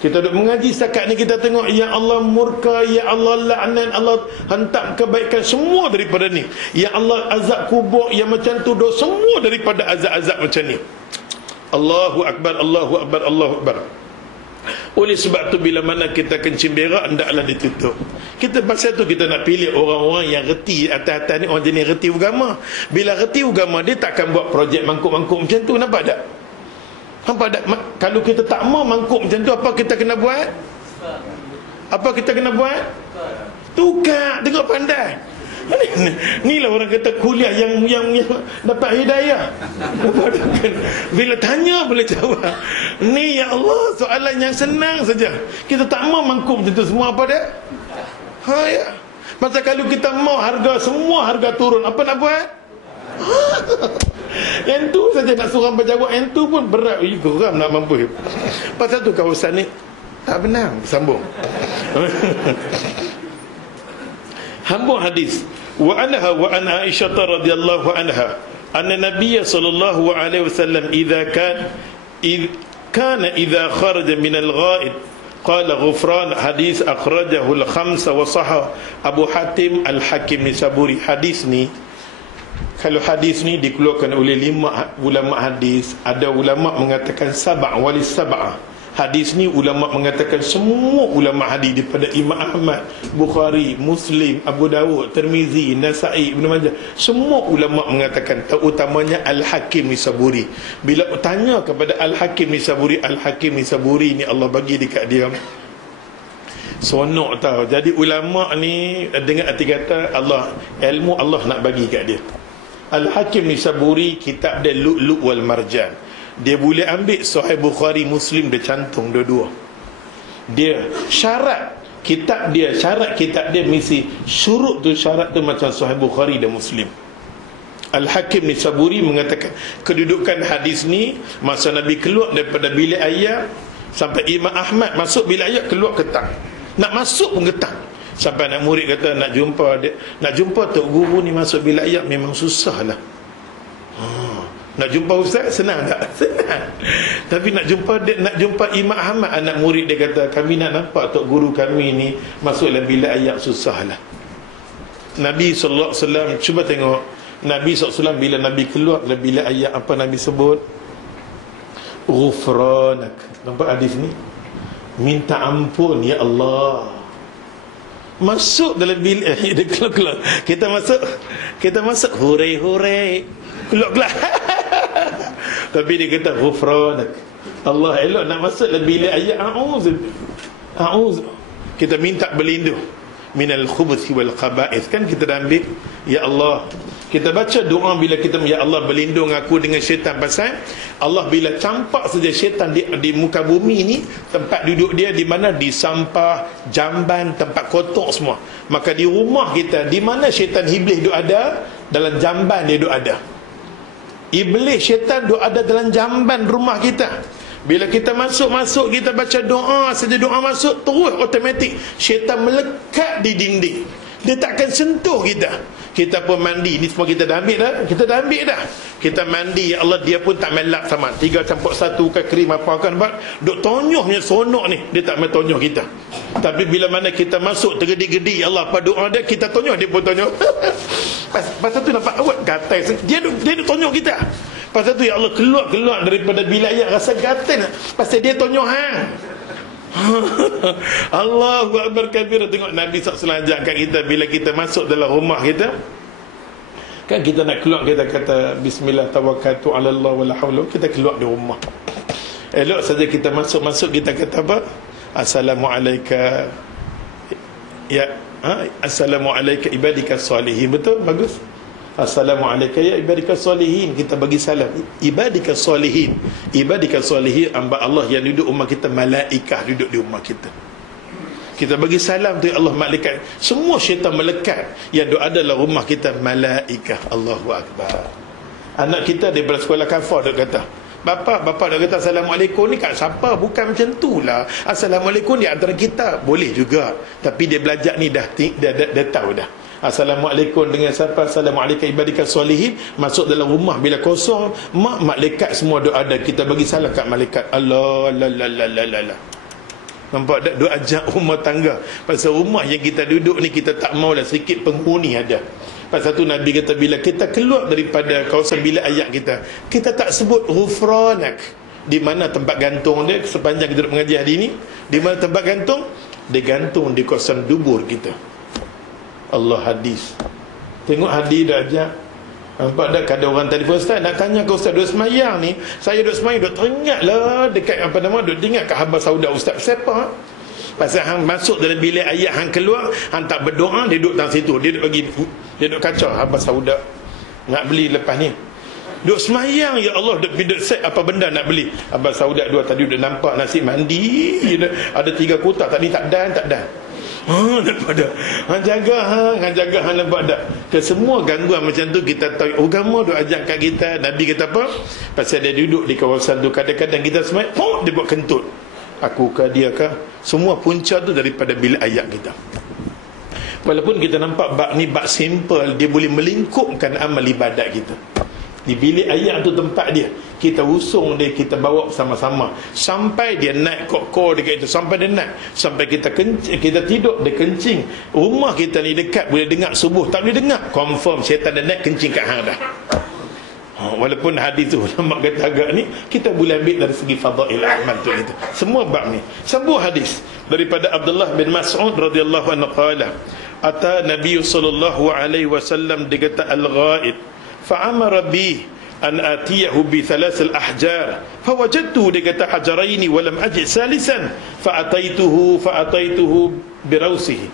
Kita duk mengaji setakat ni, kita tengok ya Allah murka, ya Allah laknat, Allah hentak kebaikan semua daripada ni. Ya Allah azab kubur yang macam tu, dosa semua daripada azab-azab macam ni. Allahu akbar, Allahu akbar, Allahu akbar. Oleh sebab tu bila mana kita kencing berak hendaklah ditutup. Kita pasal tu kita nak pilih orang-orang yang reti atas-atas ni, orang jenis reti agama. Bila reti agama, dia takkan buat projek mangkuk-mangkuk macam tu, nampak tak? Nampak tak? Kalau kita tak mau mangkuk macam tu, apa kita kena buat? Apa kita kena buat? Tukar, tengok pandai. Ni lah orang kata kuliah yang dapat hidayah. Bila tanya boleh jawab. Ni ya Allah, soalan yang senang saja. Kita tak mau mangkuk macam tu, semua apa dia? Ya. Masa kalau kita mau semua harga turun, apa nak buat? Yang tu saja nak suruh berjawab, yang tu pun berat. Geram nak mampu. Pasal tu kawasan ni tak benar. Sambung. Hambung hadis. Wa anha wa an Aisyah radhiyallahu anha anna Nabiy sallallahu alaihi wasallam kana idza kharaja min al-ghaid qala ghufran. Hadis akhrajahu al-khamsa wa sahah Abu Hatim Al-Hakim Nisaburi. Hadis ni, kalau hadis ni dikeluarkan oleh 5 ulama hadis, ada ulama mengatakan sab'a walis sab'a. Hadis ni ulama mengatakan semua ulama hadis daripada Imam Ahmad, Bukhari, Muslim, Abu Dawud, Tirmizi, Nasa'i, Ibn Majah, semua ulama mengatakan, terutamanya Al-Hakim Nisaburi. Bila tanya kepada Al-Hakim Nisaburi, Al-Hakim Nisaburi ni Allah bagi dekat dia sonok tau. Jadi ulama ni dengar arti kata Allah, ilmu Allah nak bagi kat dia. Al-Hakim Nisaburi, kitab dia Lu'lu' wal Marjan. Dia boleh ambil Sahih Bukhari, Muslim, dia cantum dua-dua. Dia syarat kitab dia mesti syurut tu, syarat tu macam Sahih Bukhari dan Muslim. Al-Hakim Nisaburi mengatakan kedudukan hadis ni, masa Nabi keluar daripada bilik ayat sampai Imam Ahmad masuk bilik ayat, keluar ketang. Nak masuk pun ketang. Sampai anak murid kata nak jumpa tok guru ni masuk bilik ayat memang susah lah. Nak jumpa ustaz senang tak? Senang. Tapi nak jumpa Imam Ahmad, anak murid dia kata kami nak nampak tok guru kami ni masuk dalam bilik ayat, susah lah. Nabi sallallahu alaihi wasallam cuba tengok Nabi SAW bila Nabi keluar, bila ayat apa Nabi sebut? Ghufranak. Nampak hadis ni? Minta ampun ya Allah. Masuk dalam bilik dia keluar. Kita masuk hurai keluar. Tapi dia kata ghufranak. Allah elok nak masuk dalam bilik ayat a'udzu. Kita minta berlindung minal khubuthi wal khaba'ith. Kan kita dah ambil ya Allah. Kita baca doa bila kita ya Allah berlindung aku dengan syaitan. Pasal Allah bila campak saja syaitan di muka bumi ni, tempat duduk dia di mana? Di sampah, jamban, tempat kotor semua. Maka di rumah kita, di mana syaitan iblis duk ada? Dalam jamban dia duk ada. Iblis syaitan duk ada dalam jamban rumah kita. Bila kita masuk kita baca doa saja, doa masuk terus automatik syaitan melekat di dinding. Dia takkan sentuh kita. Kita pun mandi, ni semua kita dah ambil dah. Kita mandi, ya Allah, dia pun tak melak sama. 3 campur 1 ke krim apa kan, duk tonyohnya sonok ni, dia tak main tonyoh kita. Tapi bila mana kita masuk tergedi-gedi, ya Allah, apa doa dia, kita tonyoh, dia pun tonyoh. Pasal tu nampak awak gatai, dia duk tonyoh kita. Pasal tu ya Allah, keluar daripada bilik rasa gatai, pasal dia tonyoh Allahu Akbar kabir. Tengok Nabi SAW ajarkan kita, bila kita masuk dalam rumah kita, kan kita nak keluar, kita kata bismillah tawakkaltu ala Allah wala haula, kita keluar di rumah. Elok saja kita masuk kita kata apa? Assalamualaikum ya assalamualaikum ibadika salihin. Betul, bagus. Assalamualaikum ya ibadika salihin. Kita bagi salam ibadika salihin. Ibadika salihin, hamba Allah yang duduk rumah kita, malaikah duduk di rumah kita. Kita bagi salam tu ya Allah, malaikat, semua syaitan melekat yang duduk ada dalam rumah kita, malaikah. Allahu Akbar. Anak kita daripada sekolah kafar dia kata, Bapa dah kata Assalamualaikum ni kat siapa? Bukan macam tu lah. Assalamualaikum di antara kita. Boleh juga. Tapi dia belajar ni dah tahu dah. Assalamualaikum dengan siapa? Assalamualaikum ibadika solihin. Masuk dalam rumah bila kosong, malaikat semua duk ada. Kita bagi salam kat malaikat. Allah la. Nampak tak? Duk ajak rumah tangga. Pasal rumah yang kita duduk ni, kita tak maulah sikit penghuni ada. Pasal tu Nabi kata, bila kita keluar daripada kawasan bilik ayat kita tak sebut ghufranak. Di mana tempat gantung dia? Sepanjang kita duduk mengaji hari ni, di mana tempat gantung? Dia gantung di kawasan dubur kita. Allah, hadis. Tengok hadis dah ajak. Nampak tak? Ada orang telefon, Ustaz nak tanya ke Ustaz, duduk semayang ni, saya duduk semayang, duduk teringat lah dekat apa nama, duduk ingat kat Habas Sauda Ustaz. Siapa? Pasal hang masuk dalam bilik ayat, hang keluar, hang tak berdoa, dia duduk dalam situ, dia duduk kacau. Habas Sauda nak beli lepas ni, duduk semayang, ya Allah, duduk set apa benda nak beli. Habas Sauda tadi duduk nampak nasi mandi, ada 3 kotak, tadi tak dan nampak dah. Hang jaga hang nampak dah. Ke semua gangguan macam tu kita tahu agama duk ajak kat kita. Nabi kata apa? Pasal dia duduk di kawasan tu, kadang-kadang kita semayang, dia buat kentut. Aku ke dia ke? Semua punca tu daripada bilik ayat kita. Walaupun kita nampak bab ni bab simple, dia boleh melingkupkan amal ibadat kita. Di bilik ayat tu tempat dia, kita usung dia, kita bawa bersama-sama sampai dia naik kok dekat itu, sampai dia naik, sampai kita tidur, dia kencing. Rumah kita ni dekat, boleh dengar subuh, tak boleh dengar, confirm syaitan dah naik kencing kat hang dah. Walaupun hadis tu ulama kata agak ni, kita boleh ambil dari segi fadail amal tu kita. Semua bab ni. Sebuah hadis daripada Abdullah bin Mas'ud radhiyallahu anhu qala, ata Nabi sallallahu alaihi wasallam, dia kata al-ghaib fa'amara bi an atiyahu bi 3 ahjar fawajadtu, dia kata hajaraini wa lam ajid salisan fa'ataituhu bi rawsihi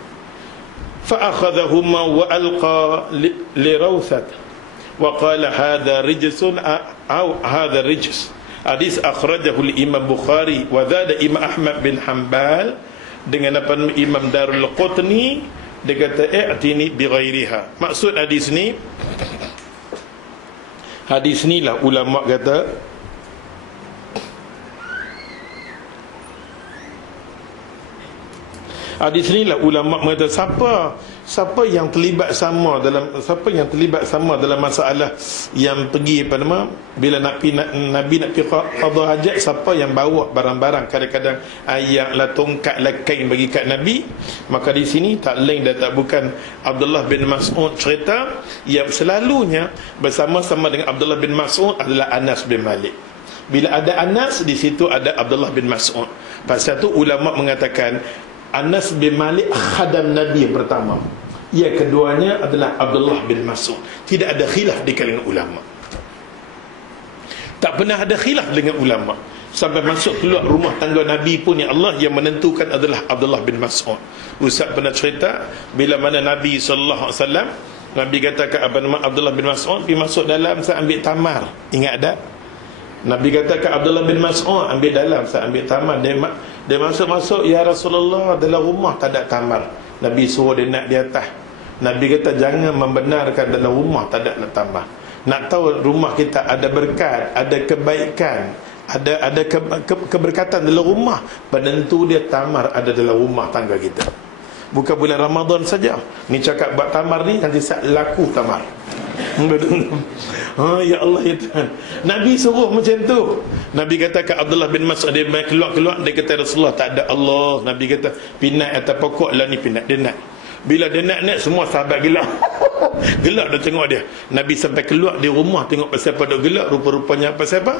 fa'akhadhahuma wa alqa li rawsat wa qala hadha rijsun aw hadha rijs. Hadis akhrajahu al-Imam Bukhari wa zada Imam Ahmad bin Hanbal dengan apa Imam Darul Qutni, dia kata i'tini bi ghairiha. Maksud hadis ni lah ulama kata hadis ni lah ulama kata siapa siapa yang terlibat sama dalam masalah yang pergi bila Nabi nak pergi qada hajat, siapa yang bawa barang-barang, kadang-kadang ayat lah, tongkat lah, kain bagi kat Nabi, maka di sini tak lain dan tak bukan Abdullah bin Mas'ud cerita yang selalunya bersama-sama dengan Abdullah bin Mas'ud adalah Anas bin Malik. Bila ada Anas, di situ ada Abdullah bin Mas'ud. Pasal tu ulama mengatakan Anas bin Malik khadam Nabi yang pertama. Yang keduanya adalah Abdullah bin Mas'ud. Tidak ada khilaf di kalangan ulama. Tak pernah ada khilaf dengan ulama. Sampai masuk keluar rumah tangga Nabi pun ya Allah yang menentukan adalah Abdullah bin Mas'ud. Ustaz pernah cerita bila mana Nabi SAW, Nabi kata ke Abdullah bin Mas'ud, pergi masuk dalam, saya ambil tamar. Ingat tak? Nabi kata ke Abdullah bin Mas'ud, ambil dalam, saya ambil tamar. Dia masuk-masuk, ya Rasulullah, dalam rumah tak ada tamar. Nabi suruh dia nak di atas. Nabi kata jangan membenarkan dalam rumah tak ada tamar. Nak tahu rumah kita ada berkat, ada kebaikan, ada keberkatan dalam rumah, penentu dia tamar ada dalam rumah tangga kita. Bukan bulan Ramadan saja. Ni cakap buat tamar ni, nanti saat laku tamar. Ya Allah ya Tuhan. Nabi suruh macam tu. Nabi kata ke Abdullah bin Mas'ud, dia keluar, dia kata Rasulullah tak ada Allah. Nabi kata pinat atas pokok lah ni, pinat. Dia nak. Bila dia nak semua sahabat gelak. Gelak dah tengok dia. Nabi sampai keluar di rumah tengok pasal apa dok gelak, rupa-rupanya pasal apa?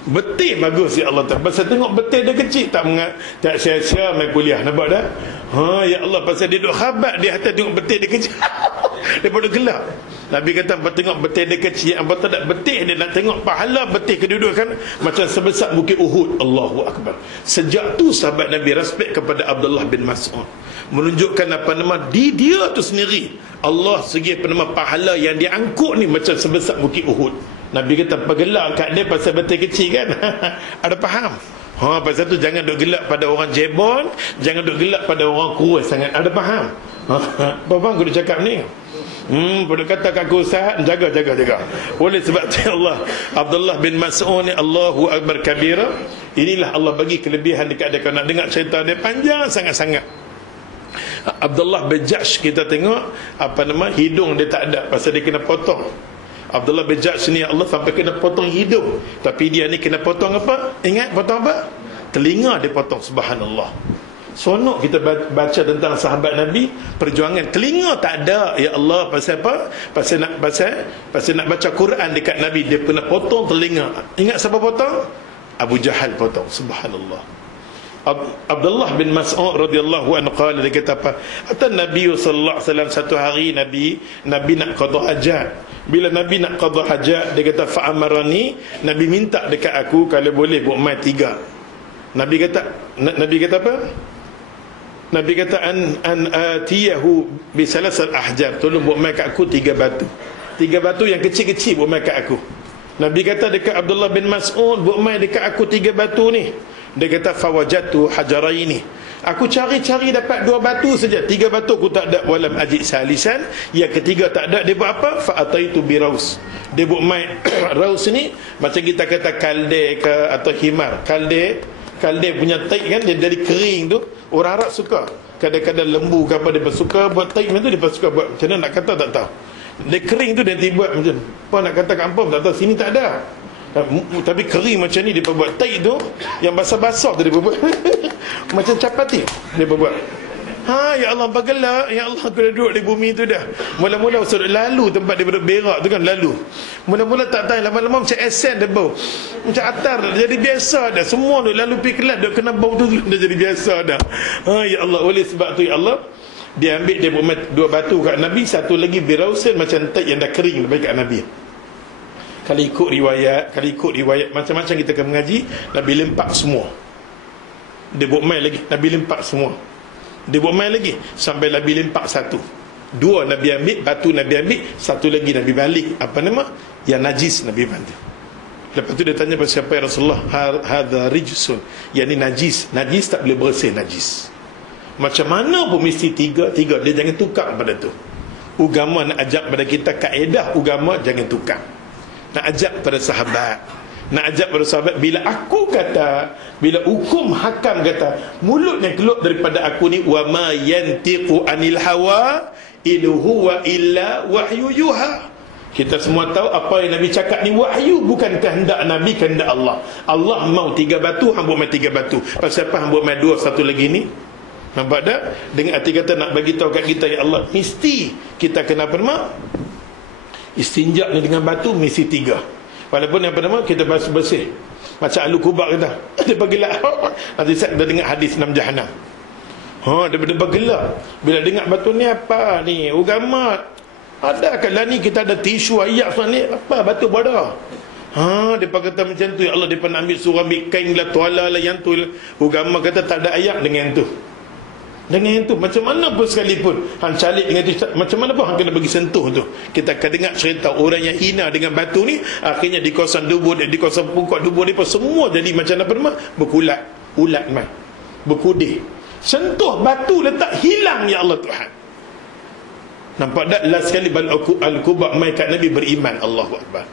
Betul bagus ya Allah Ta'ala. Pasal tengok betul dia kecil, tak sia-sia main kuliah, nampak dah? Ya Allah, pasal dia duk khabat, dia atas tengok betul dia kecil. Dia pada gelap. Nabi kata apa tengok betul dia kecil, apa tak ada betul dia nak tengok pahala betul kedudukan macam sebesar bukit Uhud. Allahu Akbar. Sejak tu sahabat Nabi respect kepada Abdullah bin Mas'ud, menunjukkan dia tu sendiri Allah segi pahala yang dia angkut ni macam sebesar bukit Uhud. Nabi kata pergelak kat dia pasal betul kecil kan. Ada faham? Pasal tu jangan duk gelak pada orang jebon, jangan duk gelak pada orang kurus sangat. Ada faham? Apa aku dah cakap ni? Pada kata kat aku Ustaz, jaga. Oleh sebab tu Allah, Abdullah bin Mas'ud ni Allahu Akbar kabira. Inilah Allah bagi kelebihan dekat dia. Kalau nak dengar cerita dia panjang sangat-sangat. Abdullah bin Jahsh, kita tengok hidung dia tak ada pasal dia kena potong. Abdullah bin Jahsh ni Allah sampai kena potong hidung. Tapi dia ni kena potong apa? Ingat potong apa? Telinga dia potong. Subhanallah. Sonok kita baca tentang sahabat Nabi, perjuangan telinga tak ada ya Allah. Pasal apa? Pasal nak baca Quran dekat Nabi, dia kena potong telinga. Ingat siapa potong? Abu Jahal potong. Subhanallah. Abdullah bin Mas'ud radhiyallahu anhu qala, dia kata apa? Atan Nabi sallallahu alaihi wasallam, satu hari Nabi nak qada hajat. Bila Nabi nak qada hajat, dia kata fa amarani, Nabi minta dekat aku kalau boleh buat mai 3. Nabi kata apa? Nabi kata an atiyahu bi salasal ahjar, tolong buat mai kat aku 3 batu. 3 batu yang kecil-kecil buat mai kat aku. Nabi kata dekat Abdullah bin Mas'ud, buat mai dekat aku 3 batu ni. Dia kata fawajatu hajaraini, aku cari-cari dapat 2 batu saja. 3 batu aku tak ada. Walam ajid salisan, yang ketiga tak ada. Dia buat apa? Fa ataitu bi raus, dia buat mai raus ni macam kita kata kalde ke atau himar. Kalde punya taik kan, dia dari kering tu. Orang Arab suka, kadang-kadang lembu ke apa, dia suka buat taik macam tu. Dia suka buat macam mana nak kata tak tahu. Dia kering tu dia buat macam apa nak kata kampung tak tahu. Sini tak ada, tapi kering macam ni dia buat taik tu. Yang basah-basah tu dia buat macam capati dia buat. Ya Allah bagelak. Ya Allah, aku dah duduk di bumi tu dah. Mula-mula usah lalu tempat dia berak tu kan, lalu. Mula-mula tak tahu, lama-lama macam esen dia bau. Macam atar, jadi biasa dah. Semua duk lalu pergi kelas, duk kena bau tu dah jadi biasa dah. Ya Allah, oleh sebab tu ya Allah, dia ambil dia buat 2 batu kat Nabi, satu lagi birausin macam taik yang dah kering bagi kat Nabi. Kalau ikut riwayat macam-macam kita akan mengaji, Nabi lempak semua. Dia buat mai lagi, Nabi lempak semua. Dia buat main lagi sampai Nabi lempak 1. 2 Nabi ambil, batu Nabi ambil, 1 lagi Nabi balik yang najis Nabi bantu. Lepas tu dia tanya pada siapa ya Rasulullah, hadza rijsun, yang ni najis tak boleh bersih najis. Macam mana pun mesti 3, dia jangan tukar pada tu. Agama nak ajak pada kita kaedah agama, jangan tukar. Nak ajak pada sahabat, Nak ajak para sahabat, bila aku kata, bila hukum hakam kata, mulut yang keluar daripada aku ni, wa ma yantiqu anil hawa in huwa illa wahyu yuha. Kita semua tahu apa yang Nabi cakap ni wahyu, bukan kehendak Nabi, kehendak Allah. Allah mau 3 batu, hang buat main 3 batu. Pasal apa hang buat main 2, satu lagi ni? Nampak tak? Dengan arti kata nak bagi tahu kat kita, ya Allah, mesti kita kena perma istinja ni dengan batu, mesti 3. Walaupun yang pertama kita bersih. Macam Ahlu Kubak kata, dia bergelak. Nanti saya dah dengar hadis 6 jahanam. Dia bergelak. Bila dengar batu ni apa ni? Agama. Ada kalau ni kita ada tisu ayat soal ni, apa batu bodoh. Dia kata macam tu, ya Allah, dia pernah ambil surah, ambil kain lah, tuala lah yang tu. Agama kata tak ada ayat dengan tu. Dengan itu, macam mana pun sekalipun hang calik dengan itu, macam mana pun hang kena bagi sentuh tu. Kita akan dengar cerita orang yang hina dengan batu ni, akhirnya di kawasan dubur, di kawasan pungkot dubur ni pun semua jadi macam apa nama? Berkulat, ulat mai, berkudih. Sentuh batu letak hilang, ya Allah Tuhan. Nampak tak? Last sekali Al-Kubak mai kat Nabi beriman. Allahu Akbar.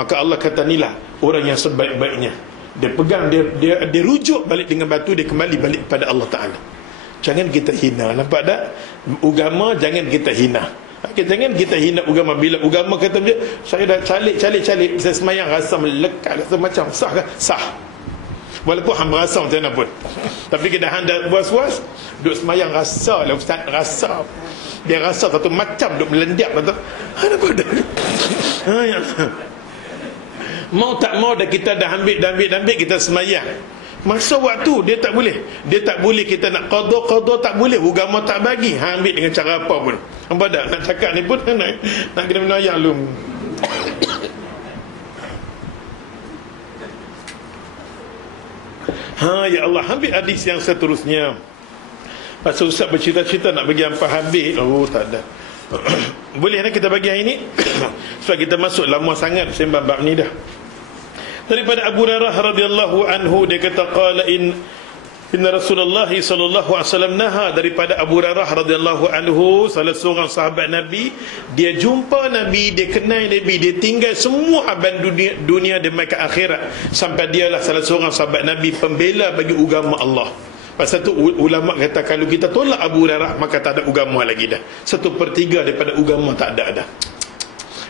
Maka Allah kata, inilah orang yang sebaik-baiknya. Dia pegang, dia rujuk balik dengan batu, dia kembali balik pada Allah Ta'ala. Jangan kita hina. Nampak tak? Agama jangan kita hina. Okay, jangan kita hina agama. Bila agama kata dia, saya dah calik, saya semayang rasa melekat, rasa macam sah kan? Sah. Walaupun hang rasa macam mana pun. Tapi kita hang dah puas-puas, duduk semayang rasa lah ustaz, rasa. Dia rasa satu macam duduk melendiak kata. Nampak tak? Ya. Mau tak mau dah kita dah ambil kita semayang. Masa waktu dia tak boleh. Dia tak boleh kita nak qada tak boleh. Agama tak bagi. Ambil dengan cara apa pun. Nampak tak? Nak cakap ni pun nak kena minum ayam lum. Ya Allah, ambil hadis yang seterusnya. Pasal Ustaz bercerita-cerita nak bagi hampa habis. Tak ada. Boleh nak kita bagi hari ni? Sebab kita masuk lama sangat sembang bab ni dah. Daripada Abu Hurairah radhiyallahu anhu, dia kata qala inna Rasulullah sallallahu alaihi wasallam naha. Daripada Abu Hurairah radhiyallahu anhu, salah seorang sahabat Nabi, dia jumpa Nabi, dia kenal Nabi, dia tinggal semua aban dunia demi ke akhirat, sampai dialah salah seorang sahabat Nabi pembela bagi agama Allah. Pasal tu ulama kata kalau kita tolak Abu Hurairah, maka tak ada agama lagi dah. 1/3 daripada agama tak ada dah.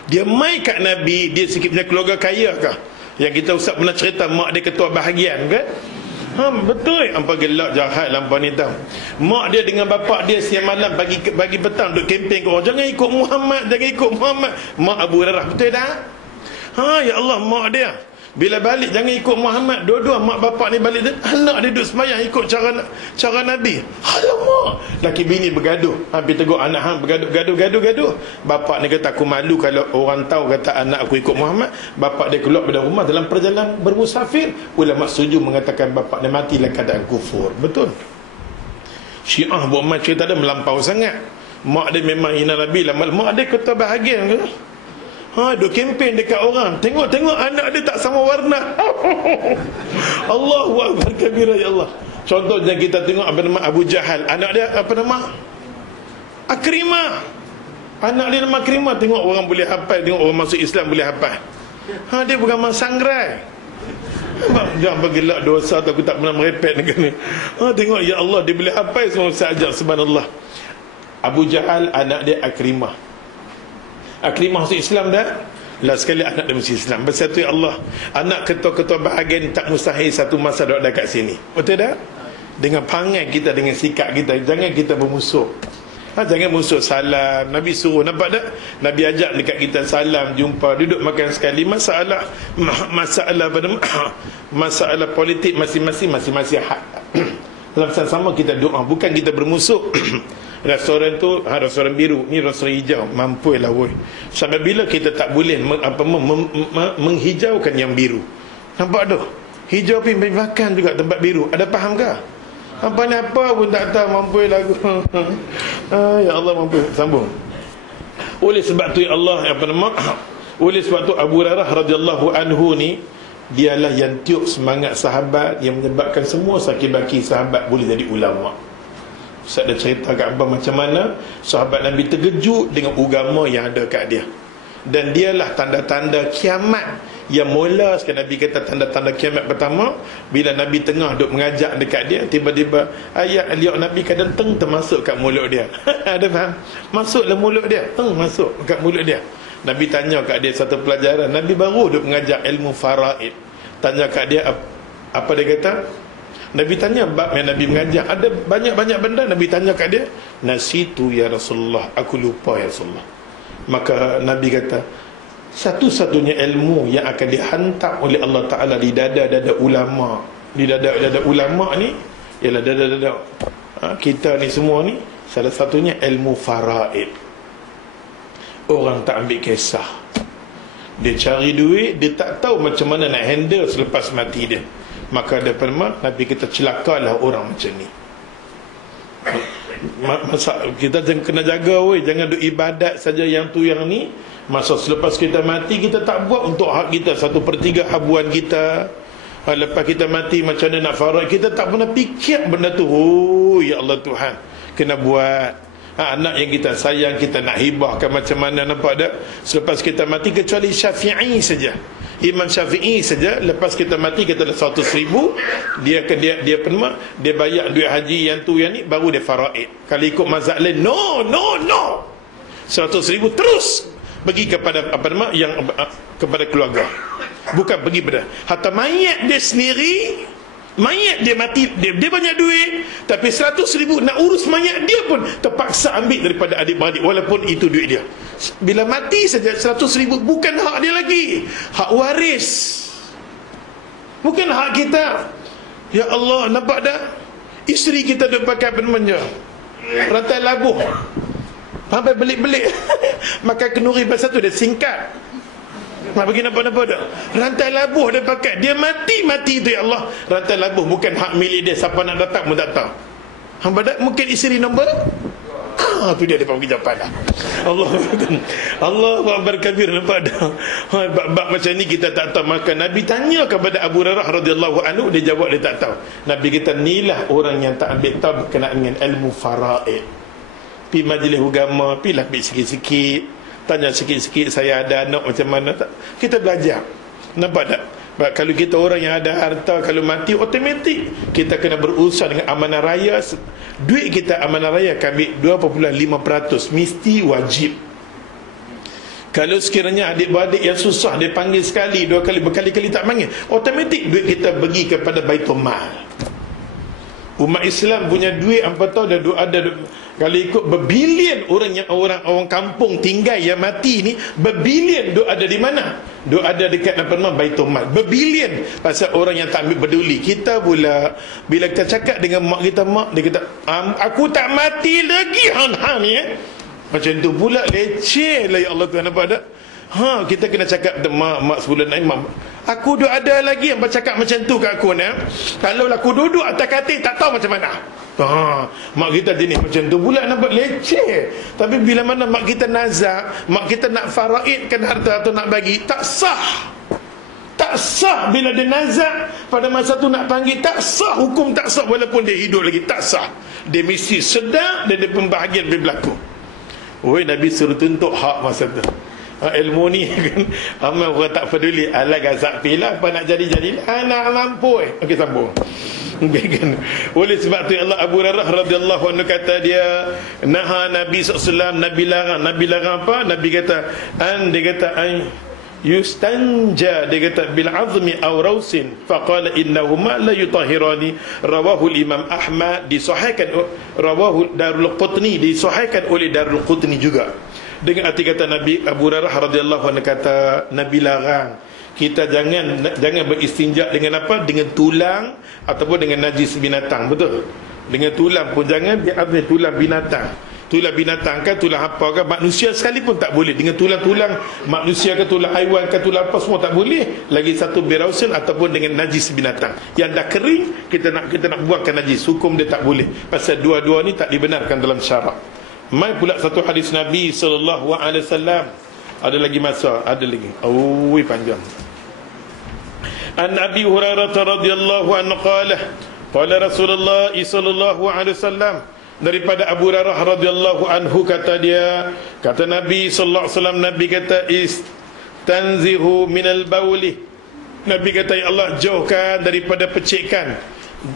Dia mai kat Nabi, dia sikit punya keluarga kaya kah? Yang kita Ustaz pernah cerita, mak dia ketua bahagian kan? Betul. Hampa gelak jahat lampa ni tahu. Mak dia dengan bapak dia siang malam bagi petang duk kempen ke orang, jangan ikut Muhammad, jangan ikut Muhammad. Mak Abu Hurairah, betul tak? Ya Allah, mak dia bila balik jangan ikut Muhammad. Dua-dua mak bapak ni balik, anak dia duduk semayang ikut cara Nabi. Alamak, laki bini bergaduh. Habis tegur anak hang bergaduh. Bapak ni kata, aku malu kalau orang tahu kata anak aku ikut Muhammad. Bapak dia keluar dari rumah dalam perjalanan bermusafir. Ulama setuju mengatakan bapak dia mati dalam keadaan kufur. Betul. Syiah buat macam cerita dia melampau sangat. Mak dia memang hina Nabi lah. Mak dia ketua bahagian ke? Duk kempen dekat orang. Tengok anak dia tak sama warna. Allahu Akbar kabira, ya Allah. Contohnya kita tengok apa nama Abu Jahal, anak dia apa nama? Akrimah. Anak dia nama Akrimah. Tengok orang boleh hafal, tengok orang masuk Islam boleh hafal. Dia bukan sangrai. Jangan bergelak dosa, aku tak pernah merepek dengan ni. Tengok, ya Allah, dia boleh hafal semua sahaja, subhanallah. Abu Jahal, anak dia Akrimah. Akrimah masuk Islam dah. Last sekali anak dia masuk Islam. Bersatu, ya Allah, anak ketua-ketua bahagian tak mustahil satu masa duduk dekat sini. Betul tak? Dengan pangai kita, dengan sikap kita, jangan kita bermusuh. Jangan musuh. Salam Nabi suruh, nampak tak? Nabi ajak dekat kita salam, jumpa, duduk makan sekali. Masalah masalah politik masing-masing hak. Dalam sama kita doa, bukan kita bermusuh. Restoran tu restoran biru, ni restoran hijau, mampulah woi. Sampai bila kita tak boleh menghijaukan yang biru? Nampak tu? Hijau pun makan juga tempat biru. Ada faham ke? Apa ni apa pun tak tahu, mampulah aku. Ya Allah, mampu. Sambung. Oleh sebab tu, ya Allah, oleh sebab tu Abu Hurairah radhiyallahu anhu ni, dialah yang tiup semangat sahabat, yang menyebabkan semua sakit-baki sahabat boleh jadi ulama. Ustaz dah cerita kat abang macam mana sahabat Nabi terkejut dengan agama yang ada kat dia. Dan dialah tanda-tanda kiamat. Yang mula sekali Nabi kata tanda-tanda kiamat pertama, bila Nabi tengah duk mengajak dekat dia, tiba-tiba ayat liuk Nabi kadang termasuk kat mulut dia. Ada faham? Masuklah mulut dia, masuk kat mulut dia. Nabi tanya kat dia satu pelajaran. Nabi baru duk mengajak ilmu faraid. Tanya kat dia, apa dia kata? Nabi tanya bab yang Nabi mengajar. Ada banyak-banyak benda Nabi tanya kat dia. Nasitu ya Rasulullah, aku lupa ya Rasulullah. Maka Nabi kata, satu-satunya ilmu yang akan dihantar oleh Allah Ta'ala di dada-dada ulama, di dada-dada ulama ni, ialah dada-dada kita ni semua ni, salah satunya ilmu faraid. Orang tak ambil kisah, dia cari duit, dia tak tahu macam mana nak handle selepas mati dia. Maka ada perma Nabi kita celakalah orang macam ni. Kita kena jaga weh, jangan duk ibadat saja yang tu yang ni. Masa selepas kita mati, kita tak buat untuk hak kita 1/3 habuan kita. Lepas kita mati macam mana nak faraid, kita tak pernah fikir benda tu. Oh ya Allah Tuhan, kena buat. Anak yang kita sayang, kita nak hibahkan macam mana, nampak tak? Selepas kita mati, kecuali Syafi'i saja, Imam Syafi'i saja, lepas kita mati kita dah 100,000, dia bayar duit haji yang tu yang ni, baru dia faraid. Kalau ikut mazhab lain, no 100,000 terus bagi kepada kepada keluarga, bukan pergi pada harta mayat dia sendiri. Mayat dia mati, dia banyak duit, tapi 100,000 nak urus mayat dia pun terpaksa ambil daripada adik-beradik, walaupun itu duit dia. Bila mati saja 100,000 bukan hak dia lagi, hak waris, bukan hak kita. Ya Allah, nampak tak? Isteri kita duk pakai benda rantai labuh, sampai belik-belik makan kenuri pasal tu dia singkat. Nak bagi nampak-nampak tak? Rantai labuh dia pakai, dia mati tu ya Allah. Rantai labuh bukan hak milik dia, siapa nak datang pun tak tahu. Hamba dak mungkin isteri nombor. Tu dia pergi jawapan dah. Allah berkabir, nampak dah. Bab macam ni kita tak tahu. Maka Nabi tanya kepada Abu Hurairah radhiyallahu anhu, dia jawab dia tak tahu. Nabi kata, inilah orang yang tak ambil tahu berkenaan dengan ilmu faraid. Pi majlis agama, pilah ambil sikit-sikit, tanya sikit-sikit, saya ada anak macam mana tak? Kita belajar. Nampak tak? Kalau kita orang yang ada harta, kalau mati automatik kita kena berusaha dengan amanah raya. Duit kita amanah raya kami 2.5%, mesti wajib. Kalau sekiranya adik-beradik yang susah, dia panggil sekali, 2 kali, berkali-kali tak panggil, automatik duit kita pergi kepada Baitul Mal. Umat Islam punya duit apa tahu ada kalau ikut berbilion orang kampung tinggal yang mati ni, berbilion duk ada di mana? Duk ada dekat apa nama Baitul Mal. Berbilion pasal orang yang tak ambil peduli. Kita pula bila kita cakap dengan mak kita, mak dia kata, aku tak mati lagi han ni macam tu pula, leceh lah ya Allah Tuhan, nampak tak? Kita kena cakap mak sebulan naik, mak, aku duk ada lagi yang bercakap macam tu kat aku ni. Kalau aku duduk atas katil tak tahu macam mana. Mak kita jenis macam tu pula, nampak leceh. Tapi bila mana mak kita nazak, mak kita nak faraidkan harta atau nak bagi, tak sah. Tak sah bila dia nazak pada masa tu nak panggil, tak sah, hukum tak sah walaupun dia hidup lagi, tak sah. Dia mesti sedar dan dia pembahagian berlaku. Nabi suruh tuntut hak masa tu. Ilmu ni kan ramai orang tak peduli, alah gazak pilah, apa nak jadi-jadi, nak mampu okey, sambung. Kan? Oleh sebab tu Allah, Abu Hurairah radhiyallahu anhu kata dia, naha Nabi SAW, Nabi larang apa? Nabi kata yustanja, dia kata bil azmi aw rausin, faqala innahuma la yutahhirani. Rawahu Imam Ahmad, disahihkan, rawahu Darul Qutni, disahihkan oleh Darul Qutni juga. Dengan arti kata Nabi, Abu Hurairah radhiyallahu anhu kata, Nabi larang kita jangan beristinja dengan apa? Dengan tulang ataupun dengan najis binatang. Betul? Dengan tulang pun jangan, biar tulang binatang. Tulang binatang kan, tulang apa kan, manusia sekalipun tak boleh. Dengan tulang-tulang manusia ke, tulang haiwan ke, tulang apa, semua tak boleh. Lagi satu birausin ataupun dengan najis binatang. Yang dah kering, kita nak buangkan najis, hukum dia tak boleh. Pasal dua-dua ni tak dibenarkan dalam syarak. Mai pula satu hadis Nabi sallallahu alaihi wasallam. Ada lagi masa, ada lagi. Panjang. An Abi Hurairah radhiyallahu anhu qala Rasulullah sallallahu alaihi wasallam, daripada Abu Hurairah radhiyallahu anhu, kata dia, kata Nabi sallallahu alaihi wasallam, Nabi kata istanzihu minal bauli. Nabi kata, ya Allah, jauhkan daripada pecikan.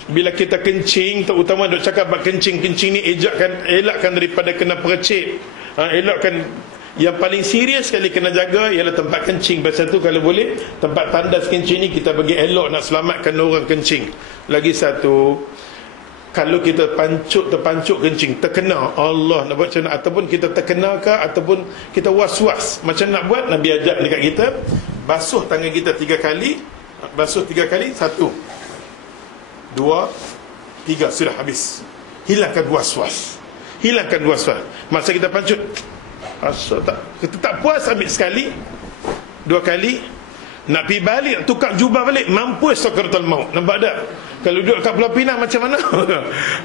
Bila kita kencing, terutama duk cakap bab kencing ni, elakkan daripada kena percik. Elakkan. Yang paling serius sekali kena jaga ialah tempat kencing. Pasal tu kalau boleh tempat tandas kencing ni kita bagi elok, nak selamatkan orang kencing. Lagi satu, kalau kita terpancuk kencing, terkena, Allah nak buat macam mana, ataupun kita terkena ke, ataupun kita was-was macam nak buat, Nabi ajak dekat kita, basuh tangan kita 3 kali. Basuh 3 kali, 1 2 3, sudah habis. Hilangkan was-was. Masa kita pancut, kita tak puas, ambil sekali, 2 kali. Nak pergi balik, tukar jubah balik, mampus sakaratul maut. Nampak tak? Kalau duduk kat Pulau Pinang macam mana?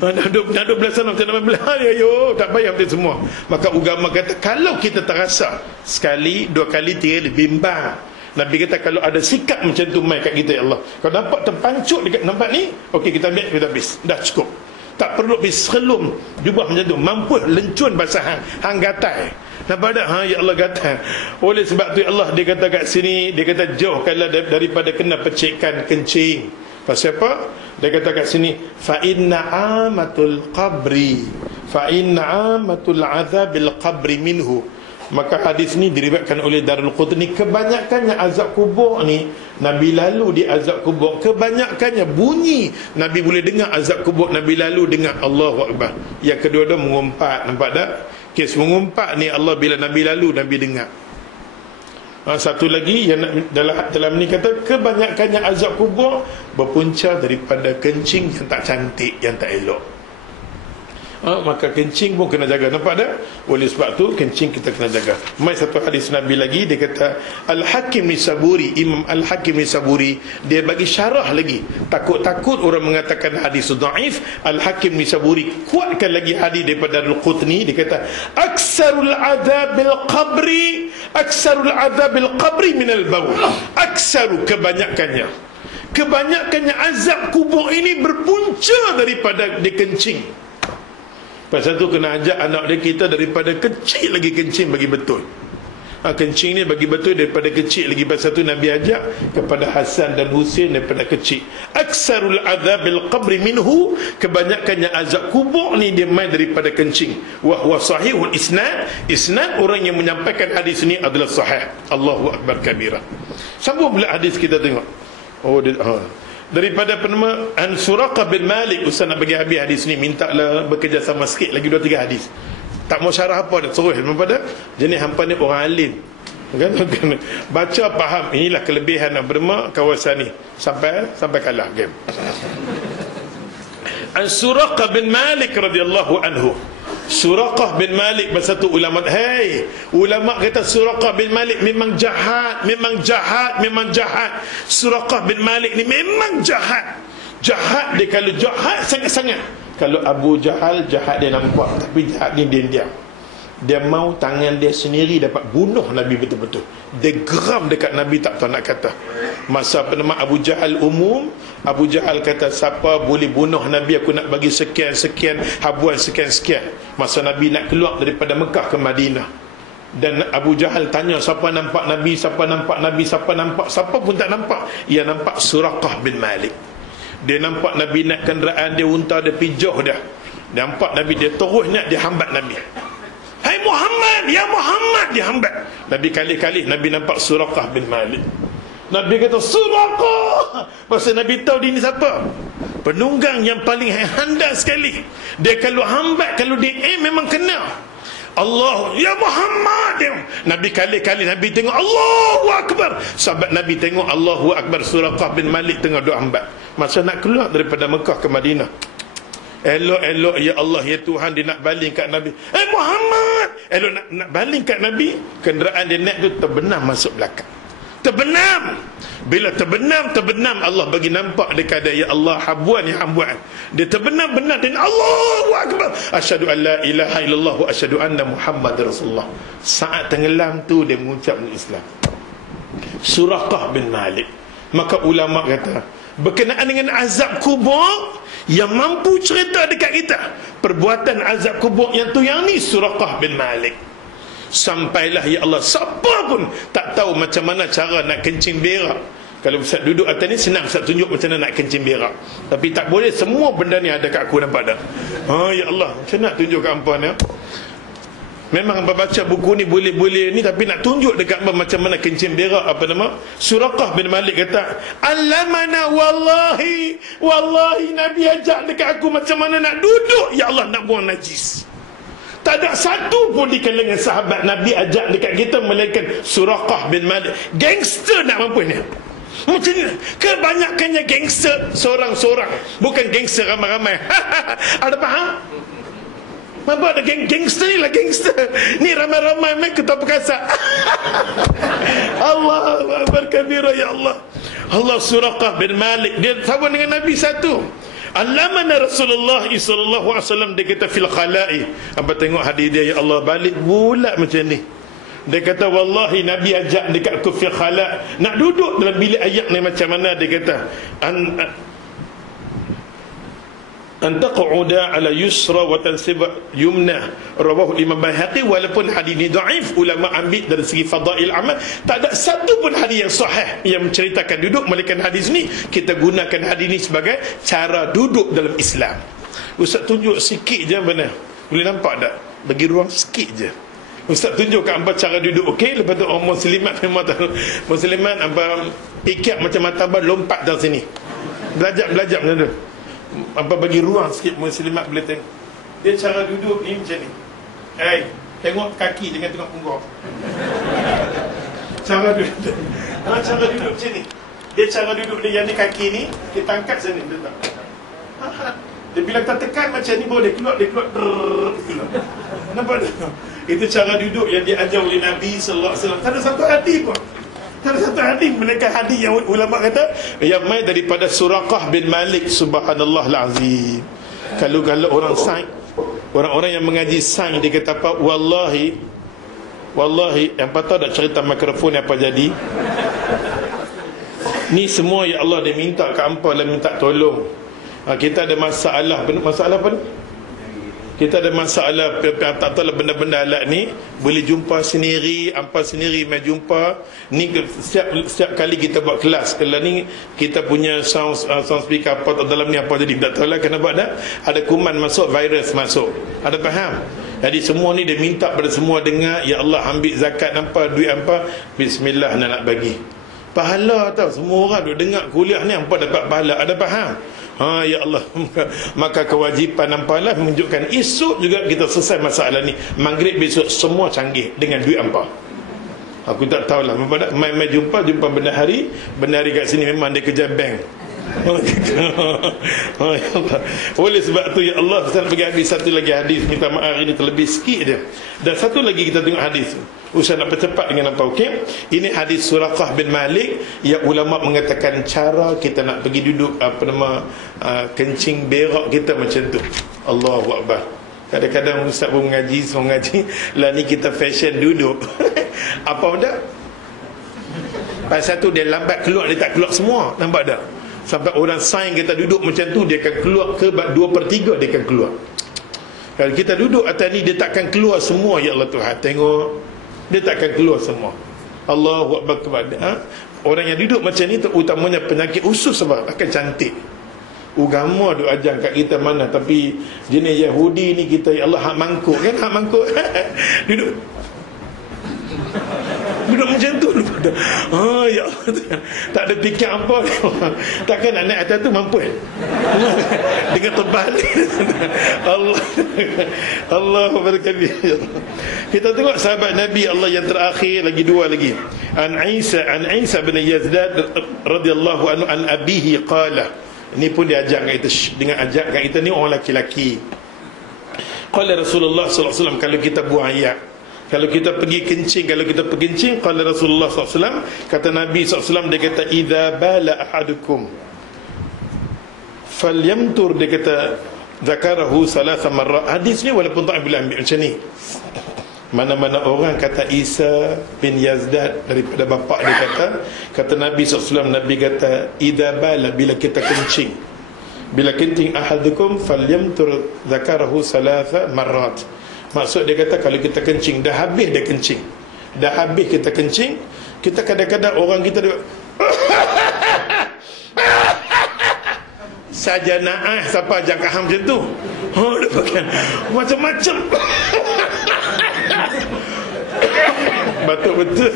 Nak duduk belah sana macam mana belah, yo, tak payah betul semua. Maka agama kata, kalau kita terasa sekali, 2 kali, 3 kali, bimbang. Nabi kata, kalau ada sikap macam tu, mai kat kita, ya Allah. Kalau nampak terpancuk dekat nampak ni, okey, kita ambil, kita habis. Dah cukup. Tak perlu pergi selum jubah macam tu. Mampus lencun basah hang gatai. Nampak tak? Ya Allah gatai. Oleh sebab tu, ya Allah, dia kata kat sini, dia kata jauhkanlah daripada kena pecikan kencing. Pasal apa? Dia kata kat sini, fa inna amatul qabri, fa inna amatul azabil qabri minhu. Maka hadis ni diriwayatkan oleh Darul Qutni. Kebanyakannya azab kubur ni, Nabi lalu di azab kubur, kebanyakannya bunyi Nabi boleh dengar azab kubur, Nabi lalu dengar Allahu Akbar. Yang kedua-dua mengumpat. Nampak tak? Kes mengumpat ni, Allah bila Nabi lalu, Nabi dengar. Satu lagi yang dalam ni kata, kebanyakannya azab kubur berpunca daripada kencing yang tak cantik, yang tak elok. Maka kencing pun kena jaga. Nampak tak? Oleh sebab tu kencing kita kena jaga. Mai satu hadis Nabi lagi, dia kata Al-Hakim Nisaburi, Imam Al-Hakim Nisaburi, dia bagi syarah lagi. Takut-takut orang mengatakan hadis dhaif, Al-Hakim Nisaburi kuatkan lagi hadis daripada Al-Qutni. Dia kata aksarul adabil qabri minal baul. Aksaru, kebanyakannya azab kubur ini berpunca daripada dia kencing. Pasal tu kena ajak anak dia kita daripada kecil lagi kencing bagi betul. Kencing ni bagi betul daripada kecil lagi. Pasal tu Nabi ajak kepada Hasan dan Husain daripada kecil. Aksarul azabil qabri minhu, kebanyakannya azab kubur ni dia main daripada kencing. Wa huwa sahihul isnad orang yang menyampaikan hadis ni adalah sahih. Allahu akbar kabira. Sambung pula hadis kita tengok. Daripada penama An Suraqah bin Malik. Ustaz nak bagi habis hadis ni, mintalah bekerjasama sikit lagi 2-3 hadis. Tak mau syarah apa dah, terus nampak tak? Jenis hampa ni orang alim, kan? Baca faham. Inilah kelebihan nak berma kawasan ni, sampai kalah game. An Suraqah bin Malik radhiyallahu anhu. Suraqah bin Malik, bersatu ulama, ulama kata Suraqah bin Malik memang jahat. Suraqah bin Malik ni memang jahat dia. Kalau jahat sangat-sangat. Kalau Abu Jahal jahat dia nampak, tapi jahat ni dia mau tangan dia sendiri dapat bunuh Nabi betul-betul. Dia geram dekat Nabi, tak tahu nak kata. Masa penama Abu Jahal umum, Abu Jahal kata, siapa boleh bunuh Nabi, aku nak bagi sekian-sekian habuan sekian-sekian. Masa Nabi nak keluar daripada Mekah ke Madinah, dan Abu Jahal tanya, siapa nampak Nabi, siapa pun tak nampak. Ia nampak Suraqah bin Malik. Dia nampak Nabi naik kenderaan dia, unta dia pijauh dia. Dia nampak Nabi, dia terus nak dia hambat Nabi. Hai Muhammad, ya Muhammad, dia hambat Nabi kali-kali. Nabi nampak Suraqah bin Malik. Nabi kata, Suraqah. Pasal Nabi tahu dia ni siapa? Penunggang yang paling handal sekali. Dia kalau hambat, kalau dia memang kena. Allah, ya Muhammad, dia. Nabi kali-kali Nabi tengok Allahu Akbar. Sahabat Nabi tengok Allahu Akbar, Suraqah bin Malik tengah duk hambat. Masa nak keluar daripada Mekah ke Madinah, elok-elok, ya Allah, ya Tuhan, dia nak baling kat Nabi. Muhammad, elok nak baling kat Nabi. Kenderaan dia naik tu terbenam masuk belakang. Terbenam. Bila terbenam, Allah bagi nampak dekat dia, ya Allah, habuan ya habuan. Dia terbenam benar, dan Allahu Akbar, asyhadu an la ilaha illallah wa asyhadu anna Muhammad Rasulullah. Saat tenggelam tu dia mengucap Islam. Suraqah bin Malik. Maka ulama kata, berkenaan dengan azab kubur yang mampu cerita dekat kita perbuatan azab kubur yang ni Suraqah bin Malik. Sampailah ya Allah, siapa pun tak tahu macam mana cara nak kencing berak. Kalau Ustaz duduk atas ni senang Ustaz tunjuk macam mana nak kencing berak, tapi tak boleh semua benda ni ada kat aku, nampak tak? Ya Allah, macam nak tunjuk kat hampa ni. Memang hampa baca buku ni boleh-boleh ni, tapi nak tunjuk dekat hampa macam mana kencing berak. Apa nama? Suraqah bin Malik kata, "Allamana wallahi Nabi ajak dekat aku macam mana nak duduk ya Allah nak buang najis." Tak ada satu pun di kalangan sahabat Nabi ajak dekat kita melainkan Suraqah bin Malik. Gangster nak mampu ni. Macam ni. Kebanyakannya gangster seorang-seorang, bukan gangster ramai-ramai. Ada faham? Mampu ada gangster ni lah gangster. Ni ramai-ramai main ketua perkasa. Allah Akbar kabira ya Allah. Allah. Suraqah bin Malik dia sama dengan Nabi satu. Allamana Rasulullah sallallahu alaihi wasallam, dia kata fil khala'i. Apa tengok hadis dia, ya Allah, balik bulat macam ni. Dia kata wallahi Nabi ajak dekat aku fil khala', nak duduk dalam bilik ayat ni macam mana. Dia kata an taq'uda ala yusra wa tansib yumna, rawahu Imam Baihaqi. Walaupun hadis ni dhaif, ulama ambil dari segi fadail amal, tak ada satu pun hadis yang sahih yang menceritakan duduk, melainkan hadis ni kita gunakan hadis ni sebagai cara duduk dalam Islam. Ustaz tunjuk sikit je benar, boleh nampak tak? Bagi ruang sikit je. Ustaz tunjuk kat hangpa cara duduk, okey? Lepas tu orang muslimat memang tahu. Muslimat hangpa ikat macam martabat lompat dari sini. Belajar macam tu. Apa bagi ruang sikit muslimat boleh tengok. Dia cara duduk ni macam ni. Tengok kaki, jangan tengok punggung. Cara duduk. Cara duduk macam ni. Dia cara duduk dia yang ni, kaki ni kita angkat sini letak. Dia bila kita tekan macam ni baru dia keluar. Nampak tak? Itu cara duduk yang diajar oleh Nabi sallallahu alaihi wasallam. Tak ada satu hadis pun. Tak ada satu hadis, melainkan hadis yang ulama kata yang mai daripada Suraqah bin Malik. Subhanallahul azim. Kalau orang sains, orang-orang yang mengaji sains, dia kata apa? Wallahi yang patut tak cerita mikrofon apa jadi. Ni semua ya Allah dia minta ke hangpa lah, minta tolong. Kita ada masalah apa ni? Kita ada masalah, tak tahu lah benda-benda alat ni boleh jumpa sendiri, hampa sendiri main jumpa. Ni setiap kali kita buat kelas, kalau ni kita punya sound speaker apa dalam ni apa jadi tak tahu lah kenapa ada kuman masuk, virus masuk. Ada faham? Jadi semua ni dia minta pada semua dengar, ya Allah ambil zakat hampa, duit hampa, bismillah nak bagi. Pahala tau, semua orang duk dengar kuliah ni hampa dapat pahala. Ada faham? Ya Allah. Maka kewajipan nampaklah menunjukkan esok juga kita selesai masalah ni. Maghrib besok semua canggih dengan duit hampa. Aku tak tahulah, mai jumpa bendahari kat sini memang dia kerja bank. Oleh sebab tu ya Allah, saya bagi hadis satu lagi hadis, minta maaf ini terlebih sikit dia. Dan satu lagi kita tengok hadis. Usah nak percepat dengan apa, okey? Ini hadis Suraqah bin Malik yang ulama mengatakan cara kita nak pergi duduk kencing berak kita macam tu. Allahu Akbar. Kadang-kadang ustaz pun mengaji lah ni kita fashion duduk. Apa benda? Pasal tu dia lambat keluar, dia tak keluar semua. Nampak tak? Sampai orang sains kita duduk macam tu, dia akan keluar ke 2/3 dia akan keluar. Kalau kita duduk atas ni, dia takkan keluar semua. Ya Allah Tuhan, tengok, dia takkan keluar semua. Allahu Akbar. Orang yang duduk macam ni terutamanya penyakit usus sebab akan cantik. Agama duk ajar kat kita mana, tapi jenis Yahudi ni kita, ya Allah, hak mangkuk kan, hak mangkuk. Duduk macam tu. Ya Allah, tak ada fikir apa. Takkan nak naik atas tu mampu dengan terbalik. Allah berkati. Kita tengok sahabat Nabi Allah yang terakhir, lagi dua lagi. An Isa bin Yazdad radhiyallahu anhu an abihi qala. Ini pun diajak kita dengan ajak kita ni orang laki-laki. Qala Rasulullah sallallahu alaihi wasallam, kalau kita buang air, kalau kita pergi kencing, qala Rasulullah sallallahu alaihi wasallam, kata Nabi sallallahu alaihi wasallam, dia kata idza bala ahadukum falyamtur, dia kata zakarahu salasa marrat. Hadis ni walaupun tak boleh ambil macam ni. Mana-mana orang kata Isa bin Yazdad daripada bapa dia kata Nabi SAW, Nabi kata idza bala, bila kita kencing, bila kencing ahadukum falyamtur zakarahu salasa marrat. Maksud dia kata kalau kita kencing, dah habis dia kencing, dah habis kita kencing, kita kadang-kadang orang kita dia saja naah, siapa ajak kaham macam tu, dia pakai macam-macam. Batuk betul.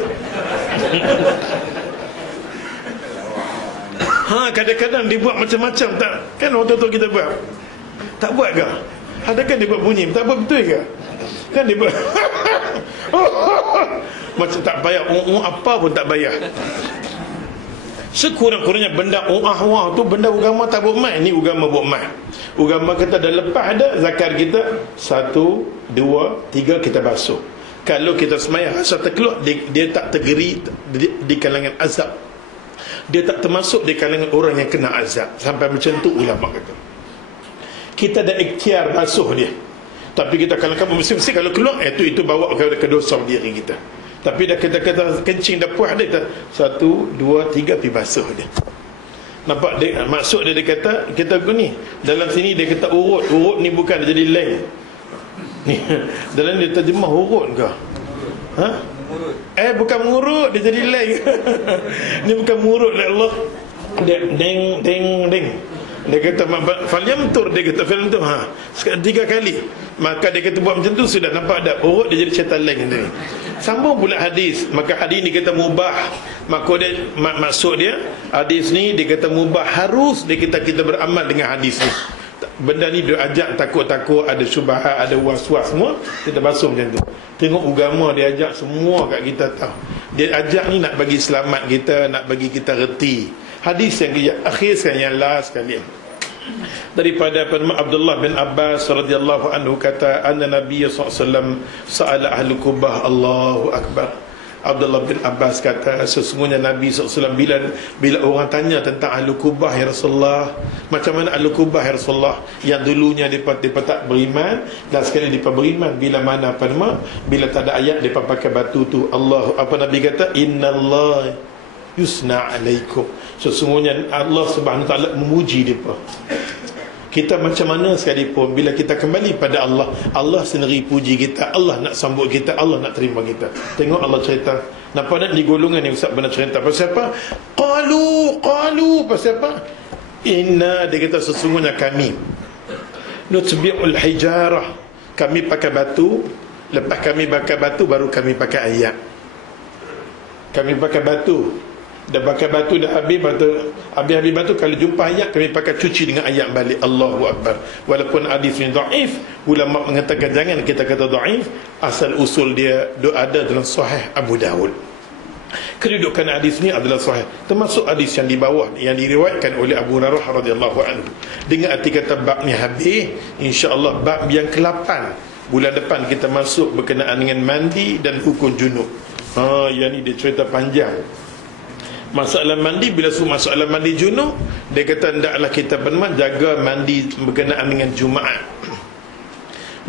Kadang-kadang dibuat macam-macam, tak kan waktu tu kita buat, tak buat ke? Adakah dia buat bunyi, tak buat betul ke? Kan dia buat macam tak bayar, apa pun tak bayar. Sekurang-kurangnya benda wah tu benda agama tak buat mai. Ni agama buat mai. Agama kata dah lepas ada zakar kita 1, 2, 3 kita basuh. Kalau kita semayang asal terkeluar, dia tak tergeri di kalangan azab, dia tak termasuk di kalangan orang yang kena azab. Sampai macam tu ulama kata. Kita dah ikhtiar basuh dia, tapi kita kalau mesti kalau keluar itu bawa ke dosa diri kita. Tapi dah kita kata kencing dah puas dia, 1, 2, 3 pergi basuh dia. Nampak dia, maksud dia kata kita ni dalam sini dia kata urut ni bukan dia jadi leng ni. Dalam dia terjemah urut ke? Bukan mengurut, dia jadi leng. Ni bukan mengurut oleh Allah. Deng. Dia kata falyamtur, dia kata falyamtur 3 kali. Maka dia kata buat macam tu sudah nampak dah urut dia jadi syaitan lain ni. Sambung pula hadis, maka hadis ni kata mubah. Maka dia maksud dia hadis ni dia kata mubah, harus dia kita beramal dengan hadis ni. Benda ni dia ajak takut-takut, ada syubhat, ada was-was semua, kita basuh macam tu. Tengok agama dia ajak semua kat kita tahu. Dia ajak ni nak bagi selamat kita, nak bagi kita reti. Hadis yang akhir sekali, yang last sekali, daripada Abdullah bin Abbas radhiyallahu anhu kata anna Nabi SAW sa'ala ahli Kubah, Allahu Akbar. Abdullah bin Abbas kata sesungguhnya Nabi SAW bila orang tanya tentang ahli Kubah, ya Rasulullah, macam mana ahli Kubah ya Rasulullah, yang dulunya mereka tak beriman dan sekali mereka beriman, bila mana bila tak ada ayat mereka pakai batu tu. Allah, Nabi kata innallaha yusna alaikum, sesungguhnya Allah Subhanahu Wa Taala memuji mereka. Kita macam mana sekalipun, bila kita kembali pada Allah, Allah sendiri puji kita, Allah nak sambut kita, Allah nak terima kita. Tengok Allah cerita. Nampak tak di golongan yang Ustaz pernah cerita pasal apa? Qalu pasal apa? Inna, dia kata sesungguhnya kami nutbi'ul hijarah, kami pakai batu, lepas kami pakai batu baru kami pakai ayat. Kami pakai batu, dah pakai batu dah habis batu, kalau jumpa ayat kami pakai cuci dengan ayat balik. Allahu Akbar. Walaupun hadis ni dhaif, ulama mengatakan jangan kita kata dhaif, asal usul dia ada dalam sahih Abu Dawud. Kedudukan hadis ni adalah sahih, termasuk hadis yang di bawah yang diriwayatkan oleh Abu Hurairah radhiyallahu anhu. Dengan arti kata bab ni habis, insya-Allah bab yang ke-8 bulan depan kita masuk berkenaan dengan mandi dan hukum junub. Yang ni dia cerita panjang. Masalah mandi, bila masalah mandi junub, dia kata hendaklah kita jaga mandi berkenaan dengan Jumaat.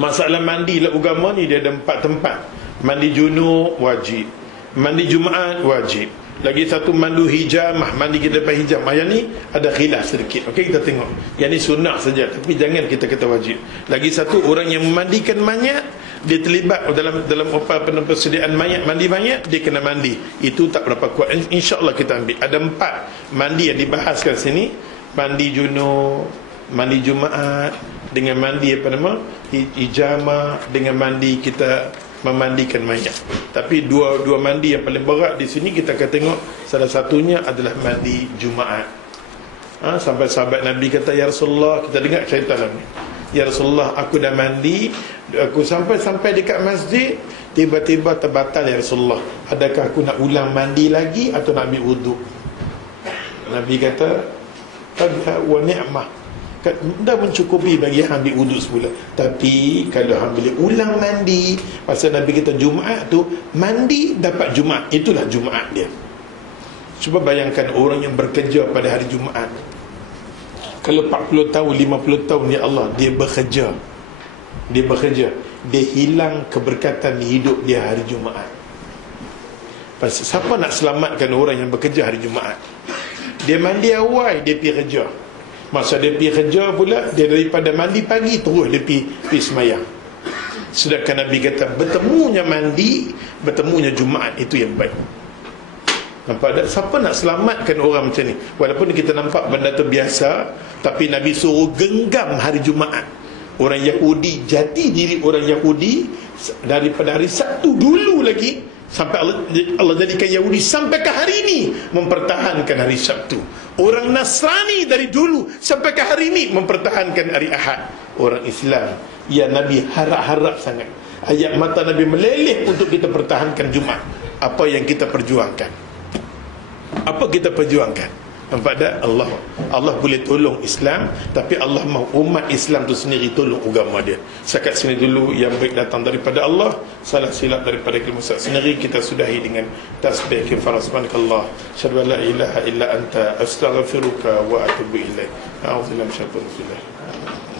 Masalah mandi lah agama ni dia ada 4 tempat. Mandi junub wajib, mandi Jumaat wajib, lagi satu mandu hijamah, mandi kita lepas hijamah. Yang ni ada khilaf sedikit. Okey, kita tengok. Yang ni sunnah saja, tapi jangan kita kata wajib. Lagi satu, orang yang memandikan mayat, dia terlibat dalam persediaan mayat, mandi mayat, dia kena mandi. Itu tak berapa kuat. InsyaAllah kita ambil. Ada 4 mandi yang dibahaskan sini. Mandi junub, mandi Jumaat, dengan mandi hijamah, dengan mandi kita memandikan mayat. Tapi dua mandi yang paling berat di sini kita akan tengok, salah satunya adalah mandi Jumaat. Sampai sahabat Nabi kata, ya Rasulullah, kita dengar cerita Nabi, ya Rasulullah, aku dah mandi, aku sampai dekat masjid, tiba-tiba terbatal ya Rasulullah, adakah aku nak ulang mandi lagi atau nak ambil wuduk? Nabi kata, wa ni'mah, dah mencukupi bagi ambil wuduk semula. Tapi kalau ambil ulang mandi, pasal Nabi kita Jumaat tu mandi dapat Jumaat, itulah Jumaat dia. Cuba bayangkan orang yang bekerja pada hari Jumaat, kalau 40 tahun 50 tahun ya Allah dia bekerja, dia hilang keberkatan hidup dia hari Jumaat. Pasal siapa nak selamatkan orang yang bekerja hari Jumaat? Dia mandi awal, dia pergi kerja. Masa dia pergi kerja pula, dia daripada mandi pagi terus dia pergi semayang. Sedangkan Nabi kata bertemunya mandi, bertemunya Jumaat itu yang baik. Nampak tak? Siapa nak selamatkan orang macam ni? Walaupun kita nampak benda tu biasa, tapi Nabi suruh genggam hari Jumaat. Orang Yahudi, jati diri orang Yahudi daripada hari Sabtu dulu lagi, sampai Allah jadikan Yahudi sampai ke hari ini mempertahankan hari Sabtu. Orang Nasrani dari dulu sampai ke hari ini mempertahankan hari Ahad. Orang Islam, ya Nabi harap-harap sangat ayat mata Nabi meleleh untuk kita pertahankan Jumaat. Apa yang kita perjuangkan? Apa kita perjuangkan? Nampak tak? Allah boleh tolong Islam, tapi Allah mahu umat Islam tu sendiri tolong agama dia. Setakat sini dulu, yang baik datang daripada Allah, salah silap daripada ilmu sendiri. Kita sudahi dengan tasbih kifara subhanakallah, syahadu la ilaha illa anta, astaghfiruka wa atubu ilaik. A'udzubillahi minasyaitonir rajim.